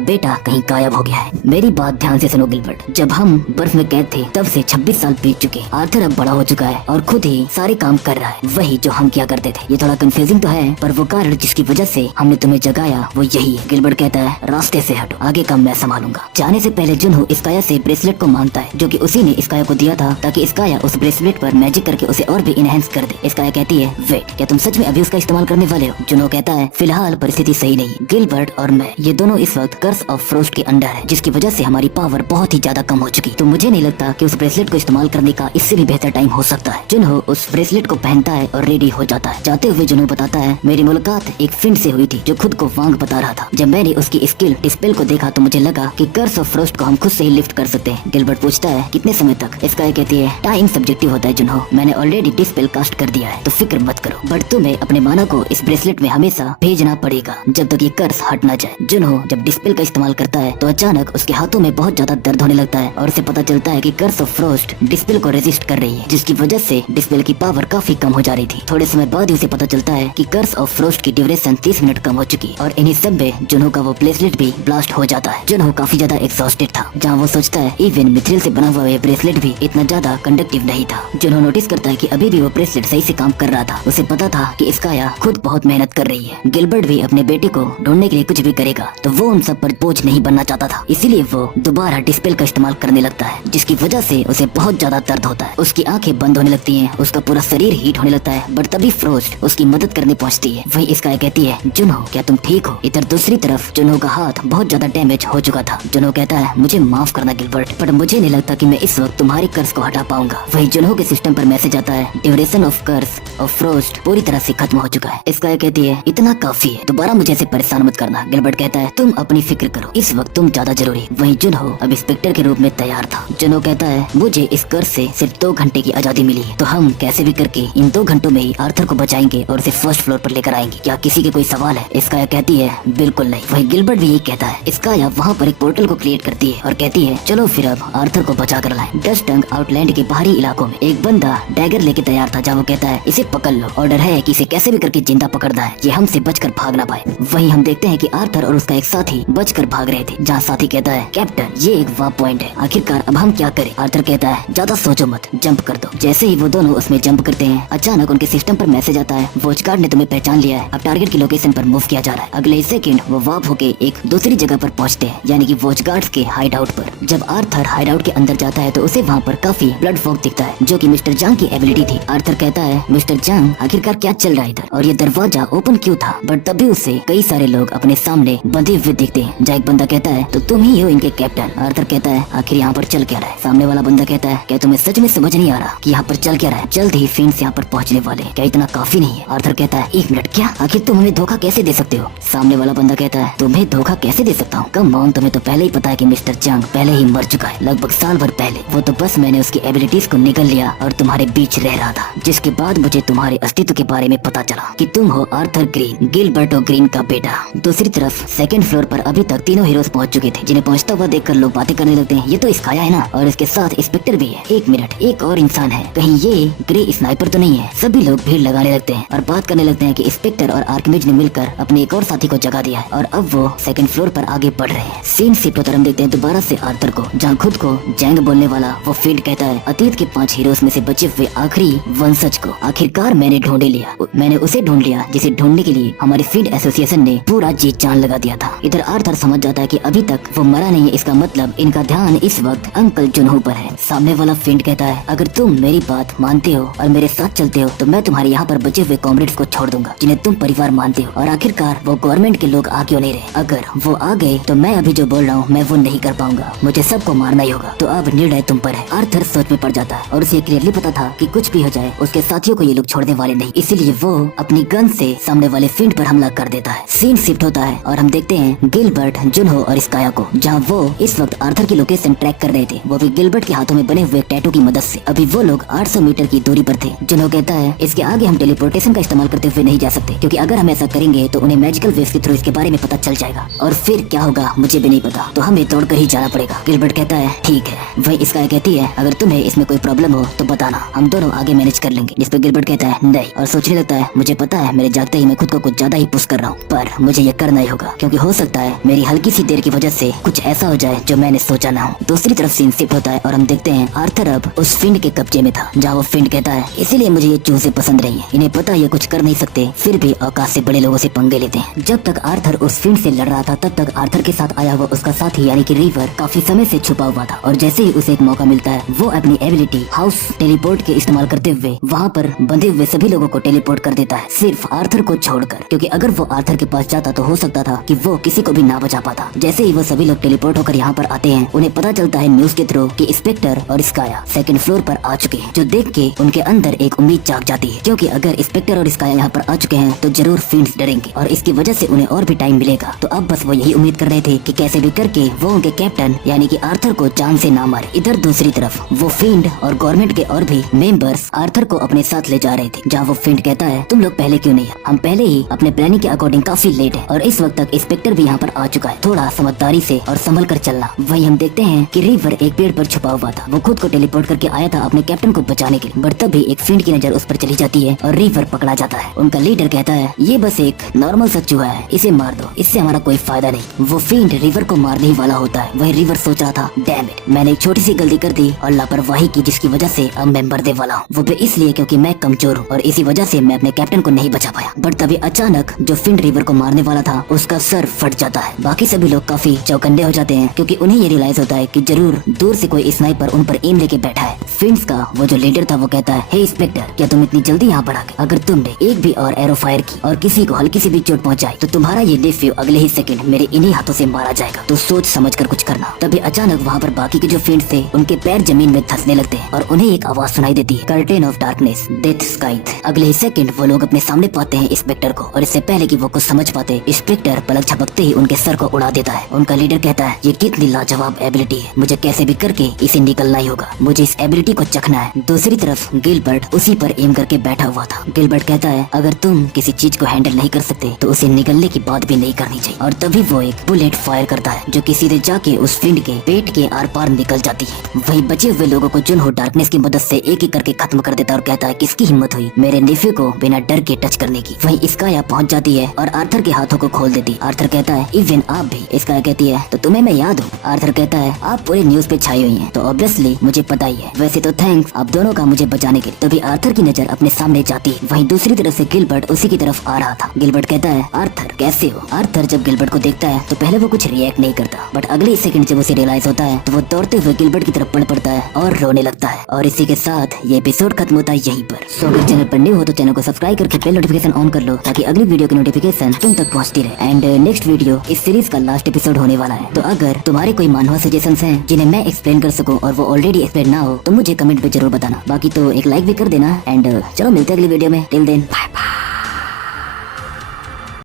बेटा कहीं गायब हो गया है। मेरी बात ध्यान से सुनो गिलबर्ट, जब हम बर्फ में कैद थे तब से 26 साल बीत चुके। आर्थर अब बड़ा हो चुका है और खुद ही सारे काम कर रहा है, वही जो हम किया करते थे। ये थोड़ा कंफ्यूजिंग तो है, पर वो कारण जिसकी वजह से हमने तुम्हें जगाया वो यही है। गिलबर्ट कहता है रास्ते से हटो, आगे का मैं संभालूंगा। जाने से पहले जुनहो स्काया से ब्रेसलेट को मांगता है, जो कि उसी ने स्काया को दिया था ताकि स्काया उस ब्रेसलेट पर मैजिक करके उसे और भी इनहेंस कर दे। स्काया कहती है वेट, क्या तुम सच में अभी उसका इस्तेमाल करने वाले हो? जुनहो कहता है फिलहाल परिस्थिति सही नहीं। गिलबर्ट और मैं ये दोनों इस वक्त कर्स ऑफ फ्रोस्ट के अंडर है, जिसकी वजह से हमारी पावर बहुत ही ज्यादा कम हो चुकी, तो मुझे नहीं लगता कि उस ब्रेसलेट को इस्तेमाल करने का इससे भी बेहतर टाइम हो सकता है। जुनहो उस ब्रेसलेट को पहनता है और रेडी हो जाता है। जाते हुए जुनहो बताता है, मेरी मुलाकात एक फिंड से हुई थी जो खुद को वांग बता रहा था। जब मैंने उसकी स्किल डिस्पेल को देखा तो मुझे लगा कि कर्स ऑफ फ्रोस्ट को हम खुद से ही लिफ्ट कर सकते हैं। गिलबर्ट पूछता है, कितने समय तक? स्काई कहती है, टाइम सब्जेक्टिव होता है जुनहो, मैंने ऑलरेडी डिस्पेल कास्ट कर दिया है तो फिक्र मत करो, बट तुम्हें अपने माना को इस ब्रेसलेट में हमेशा भेजना पड़ेगा जब तक ये कर्स हट ना जाए। जुनहो जब डिस्पेल का इस्तेमाल करता है तो अचानक उसके हाथों में बहुत ज्यादा दर्द होने लगता है और उसे पता चलता है कि कर्स ऑफ फ्रोस्ट डिस्पेल को रेजिस्ट कर रही है, जिसकी वजह से डिस्पेल की पावर काफी कम हो जा रही थी। थोड़े समय बाद ही उसे पता चलता है कि कर्स ऑफ फ्रोस्ट की ड्यूरेशन 30 मिनट कम हो चुकी है और इन्हीं सब में जुनहो का वो ब्रेसलेट भी ब्लास्ट हो जाता है। जुनहो काफी ज्यादा एग्जॉस्टेड था, जहाँ वो सोचता है इवन मिथ्रिल से बना हुआ ये ब्रेसलेट भी इतना ज्यादा कंडक्टिव नहीं था। जुनहो नोटिस करता है कि अभी भी वो ब्रेसलेट सही से काम कर रहा था। उसे पता था कि स्काया खुद बहुत मेहनत कर रही है। गिलबर्ट भी अपने बेटे को ढूंढने के लिए कुछ भी करेगा, तो वो उन सब पर बोझ नहीं बनना चाहता था, इसीलिए वो दोबारा डिस्पेल का इस्तेमाल करने लगता है, जिसकी वजह से उसे बहुत ज्यादा दर्द होता है। उसकी आंखें बंद होने लगती हैं, उसका पूरा शरीर हीट होने लगता है, बट तभी फ्रोस्ट उसकी मदद करने पहुंचती है। वही स्काई कहती है, जुनहो क्या तुम ठीक हो? इधर दूसरी तरफ जुनहो का हाथ बहुत ज्यादा डैमेज हो चुका था। जुनहो कहता है, मुझे माफ करना गिलबर्ट, पर मुझे नहीं लगता कि मैं इस वक्त तुम्हारी कर्स को हटा पाऊंगा। वही जुनहो के सिस्टम पर मैसेज आता है, duration of curse of frost पूरी तरह से खत्म हो चुका है। स्काई कहती है, इतना काफी है, दोबारा मुझे ऐसे परेशान मत करना। गिलबर्ट कहता है, तुम अपनी फिक्र करो, इस वक्त तुम ज्यादा जरूरी। वही जुनहो अब इंस्पेक्टर के रूप में तैयार था। जुनहो कहता है, मुझे इस कर्स से सिर्फ 2 घंटे की आजादी मिली है, तो हम कैसे भी करके इन 2 घंटों में ही आर्थर को बचाएंगे और उसे फर्स्ट फ्लोर पर लेकर आएंगे। क्या किसी के कोई सवाल है? स्काया कहती है, बिल्कुल नहीं। वही गिलबर्ट भी यही कहता है। स्काया वहाँ पर एक पोर्टल को क्रिएट करती है और कहती है, चलो फिर अब आर्थर को बचा कर लाएं। डस्ट टंग आउटलैंड के बाहरी इलाकों में एक बंदा डैगर लेके तैयार था, जहाँ वो कहता है, इसे पकड़ लो, ऑर्डर है कि इसे कैसे भी करके जिंदा पकड़ना है, ये हमसे बचकर भाग ना पाए। वहीं हम देखते हैं कि आर्थर और उसका एक साथी बचकर भाग रहे थे, जहाँ साथी कहता है, कैप्टन ये एक वार पॉइंट है, आखिरकार अब हम क्या करें? आर्थर कहता है, ज्यादा सोचो मत, जंप कर दो। जैसे ही वो दोनों उसमें जंप करते हैं, अचानक उनके सिस्टम पर मैसेज आता है, वॉच गार्ड ने तुम्हें पहचान लिया है, अब टारगेट की लोकेशन पर मूव किया जा रहा है। अगले सेकंड वो वार्प होके एक दूसरी जगह पर पहुंचते हैं, यानी कि वॉच गार्ड्स के हाइड आउट पर। जब आर्थर हाइड आउट के अंदर जाता है तो उसे वहाँ पर काफी ब्लड फॉग दिखता है, जो कि मिस्टर जांग की एबिलिटी थी। आर्थर कहता है, मिस्टर जांग आखिरकार क्या चल रहा है इधर, और ये दरवाजा ओपन क्यों था? बट तभी उसे कई सारे लोग अपने सामने बंधे हुए दिखते हैं। जहाँ एक बंदा कहता है, तो तुम ही हो इनके कैप्टन। आर्थर कहता है, आखिर यहाँ पर चल क्या रहा है? सामने वाला बंदा कहता है, क्या तुम्हें सच में समझ नहीं आ रहा कि यहाँ पर चल क्या रहा है? जल्द ही फिंड्स यहाँ पर पहुँचने वाले, क्या इतना काफी नहीं है? आर्थर कहता है, 1 मिनट, क्या आखिर तुम हमें धोखा कैसे दे सकते हो? सामने वाला बंदा कहता है, तुम्हें धोखा कैसे दे सकता हूँ? कम ऑन, तुम्हें तो पहले ही पता है कि मिस्टर जांग पहले ही मर चुका है, लगभग साल भर पहले। वो तो बस मैंने उसकी एबिलिटीज को निगल लिया और तुम्हारे बीच रह रहा था, जिसके बाद मुझे तुम्हारे अस्तित्व के बारे में पता चला कि तुम हो आर्थर ग्रीन, गिलबर्टो ग्रीन का बेटा। दूसरी तरफ सेकंड फ्लोर पर अभी तक तीनों हीरोज पहुंच चुके थे, जिन्हें पहुंचता हुआ देखकर लोग बातें करने लगते हैं, ये तो स्काया है ना, और इसके साथ इंस्पेक्टर भी है। 1 मिनट, एक और इंसान है, कहीं ये ग्रे स्नाइपर तो नहीं है? सभी लोग भीड़ लगाने लगते हैं और बात करने लगते हैं कि इंस्पेक्टर और आर्किमिज ने मिलकर अपने एक और साथी को जगा दिया है और अब वो सेकंड फ्लोर पर आगे बढ़ रहे हैं। सीन शिफ्ट होकर हम देखते हैं दोबारा से आर्थर को, जहाँ खुद को जैंग बोलने वाला वो फील्ड कहता है, अतीत के 5 हीरोज में से बचे हुए आखिरी वंशज को आखिरकार मैंने ढूंढ लिया। मैंने उसे ढूंढ लिया जिसे ढूंढने के लिए हमारी फील्ड एसोसिएशन ने पूरा जी जान लगा दिया था। इधर आर्थर समझ जाता है कि अभी तक वो मरा नहीं है, इसका मतलब इनका ध्यान इस वक्त अंकल जुनहो पर है। सामने वाला फिंड कहता है, अगर तुम मेरी बात मानते हो और मेरे साथ चलते हो तो मैं तुम्हारे यहाँ पर बचे हुए कॉमरेड्स को छोड़ दूंगा, जिन्हें तुम परिवार मानते हो। और आखिरकार वो गवर्नमेंट के लोग आ क्यों नहीं रहे? अगर वो आ गए तो मैं अभी जो बोल रहा हूँ मैं वो नहीं कर पाऊंगा, मुझे सबको मारना ही होगा, तो अब निर्णय तुम पर है। आर्थर सोच में पड़ जाता है और उसे क्लियरली पता था कि कुछ भी हो जाए उसके साथियों को ये लोग छोड़ने वाले नहीं, इसीलिए वो अपनी गन से सामने वाले फिंड पर हमला कर देता है। सीन शिफ्ट होता है और हम देखते हैं गिलबर्ट, जुनहो और स्काया को, जहाँ वो इस वक्त आर्थर की लोकेशन ट्रैक कर रहे थे, वो भी गिलबर्ट के हाथों में बने हुए टैटू की मदद से। अभी वो लोग 800 मीटर की दूरी पर थे। जुनहो कहता है, इसके आगे हम टेलीपोर्टेशन का इस्तेमाल करते हुए नहीं जा सकते, क्योंकि अगर हम ऐसा करेंगे तो उन्हें मैजिकल वेव्स के थ्रू इसके बारे में पता चल जाएगा और फिर क्या होगा मुझे भी नहीं पता, तो हमें तोड़कर ही जाना पड़ेगा। गिलबर्ट कहता है, ठीक है। वही स्काई कहती है, अगर तुम्हें इसमें कोई प्रॉब्लम हो तो बताना, हम दोनों आगे मैनेज कर लेंगे। जिस पर गिलबर्ट कहता है, नहीं, और सोचने लगता है, मुझे पता है मेरे जागते ही मैं खुद को कुछ ज्यादा ही पुश कर रहा हूँ, पर मुझे ये करना ही होगा, क्योंकि हो सकता है मेरी हल्की सी देर की वजह से कुछ ऐसा हो जाए जो मैंने सोचा ना हो। दूसरी तरफ सीन शिफ्ट होता है और हम देखते हैं आर्थर अब उस फिंड के कब्जे में था, जहाँ वो फिंड कहता है, इसीलिए मुझे ये चूजे पसंद नहीं है, इन्हें पता ये कुछ कर नहीं सकते, फिर भी औकात से बड़े लोगों से पंगे लेते हैं। जब तक आर्थर उस फिंड से लड़ रहा था तब तक आर्थर के साथ आया हुआ उसका साथी यानी कि रिवर काफी समय से छुपा हुआ था, और जैसे ही उसे एक मौका मिलता है वो अपनी एबिलिटी हाउस टेलीपोर्ट के इस्तेमाल करते हुए वहाँ पर बंधे हुए सभी लोगों को टेलीपोर्ट कर देता है, सिर्फ आर्थर को छोड़कर, क्योंकि अगर वो आर्थर के पास जाता तो हो सकता था कि वो किसी को भी ना बचा पाता। जैसे ही वो सभी लोग टेलीपोर्ट होकर यहाँ पर आते हैं, उन्हें पता चलता है न्यूज के थ्रू कि इंस्पेक्टर और स्काया सेकंड फ्लोर पर आ चुके हैं, जो देख के उनके अंदर एक उम्मीद जाग जाती है, क्योंकि अगर इंस्पेक्टर और स्काया यहाँ पर आ चुके हैं तो जरूर फिंड्स डरेंगे और इसकी वजह से उन्हें और भी टाइम मिलेगा। तो अब बस वो यही उम्मीद कर रहे थे कि कैसे भी करके वो उनके कैप्टन यानी कि आर्थर को जान से ना मारे। इधर दूसरी तरफ वो फिंड और गवर्नमेंट के और भी मेंबर्स आर्थर को अपने साथ ले जा रहे थे, जहाँ वो फिंड कहता है तुम लोग पहले क्यों नहीं, हम पहले ही अपने प्लानिंग के अकॉर्डिंग काफी लेट है और इस वक्त तक इंस्पेक्टर भी यहाँ पर आ चुका है, थोड़ा समझदारी से और संभल कर चलना। वही हम देखते हैं कि रिवर एक पेड़ पर छुपा हुआ था, वो खुद को टेलीपोर्ट करके आया था अपने कैप्टन को बचाने के लिए, बट तभी एक फिंड की नजर उस पर चली जाती है और रिवर पकड़ा जाता है। उनका लीडर कहता है ये बस एक नॉर्मल सा चूहा है, इसे मार दो, इससे हमारा कोई फायदा नहीं। वो फिंड रिवर को मारने ही वाला होता है। वही रिवर सोच रहा था डैम इट, मैंने एक छोटी सी गलती कर दी और लापरवाही की, जिसकी वजह से अब मैं मरने वाला हूँ, वो भी इसलिए क्योंकि मैं कमजोर हूँ और इसी वजह से मैं अपने कैप्टन को नहीं बचा पाया। बट तभी अचानक जो फिंड रिवर को मारने वाला था उसका सर फट जाता है। बाकी सभी लोग काफी चौकन्ने हो जाते हैं क्योंकि उन्हें ये रियलाइज होता है कि जरूर दूर से कोई स्नाइपर उन पर एम लेके बैठा है। फिंड्स का वो जो लीडर था वो कहता है हे इंस्पेक्टर, क्या तुम इतनी जल्दी यहाँ पर आ गए? अगर तुमने एक भी और एरो फायर की और किसी को हल्की सी भी चोट पहुंचाई तो तुम्हारा ये नेफ्यू अगले ही सेकंड मेरे इन्हीं हाथों से मारा जाएगा, तो सोच समझ कर कुछ करना। तभी अचानक वहाँ पर बाकी के जो फिंड्स थे उनके पैर जमीन में धंसने लगते हैं और उन्हें एक आवाज सुनाई देती है, curtain of darkness death scythe. अगले ही सेकंड वो लोग अपने सामने पाते हैं इंस्पेक्टर को और इससे पहले कि वो कुछ समझ पाते इंस्पेक्टर पलक झपकते ही उनके सर को उड़ा देता है। उनका लीडर कहता है ये कितनी लाजवाब एबिलिटी है, मुझे कैसे भी करके इसे निकलना ही होगा, मुझे इस एबिलिटी को चखना है। दूसरी तरफ गिलबर्ट उसी पर एम करके बैठा हुआ था। गिलबर्ट कहता है अगर तुम किसी चीज को हैंडल नहीं कर सकते तो उसे निकलने की बात भी नहीं करनी चाहिए। और तभी वो एक बुलेट फायर करता है जो कि सीधे जाके उस फिंड के पेट के आर पार निकल जाती है। वही बचे हुए लोगों को जुनहो डार्कनेस की मदद से एक एक करके खत्म कर देता है और कहता है किसकी हिम्मत हुई मेरे नेफ्यू को बिना डर के टच करने की। वही स्काया पहुंच जाती है और आर्थर के हाथों को खोल देती। आर्थर कहता है इवन आप भी। स्काया कहती है तो तुम्हें मैं याद हूँ। आर्थर कहता है आप पूरे न्यूज पे छाई हुई हैं, तो ऑब्वियसली मुझे पता ही है, वैसे तो थैंक्स आप दोनों का मुझे बचाने के लिए। तभी आर्थर की नजर अपने सामने जाती है। वहीं दूसरी तरफ से गिलबर्ट उसी की तरफ आ रहा था। गिलबर्ट कहता है आर्थर कैसे हो? आर्थर जब गिलबर्ट को देखता है तो पहले वो कुछ रिएक्ट नहीं करता, बट अगले सेकंड जब उसे रियलाइज होता है तो वो दौड़ते हुए गिलबर्ट की तरफ बढ़ पड़ता है और रोने लगता है। और इसी के साथ ये एपिसोड खत्म होता है यहीं पर। सो अगर चैनल पर न्यू हो तो चैनल को सब्सक्राइब करके बेल नोटिफिकेशन ऑन कर लो ताकि अगली वीडियो की नोटिफिकेशन तुम तक पहुंचती रहे। एंड नेक्स्ट वीडियो इस सीरीज का लास्ट एपिसोड होने वाला है, तो अगर तुम्हारे कोई मानवा सजेशंस हैं जिन्हें मैं एक्सप्लेन कर सकूं और वो ऑलरेडी एक्सप्लेन ना हो तो मुझे कमेंट पे जरूर बताना। बाकी तो एक लाइक भी कर देना। एंड चलो मिलते हैं अगली वीडियो में। Till then bye bye.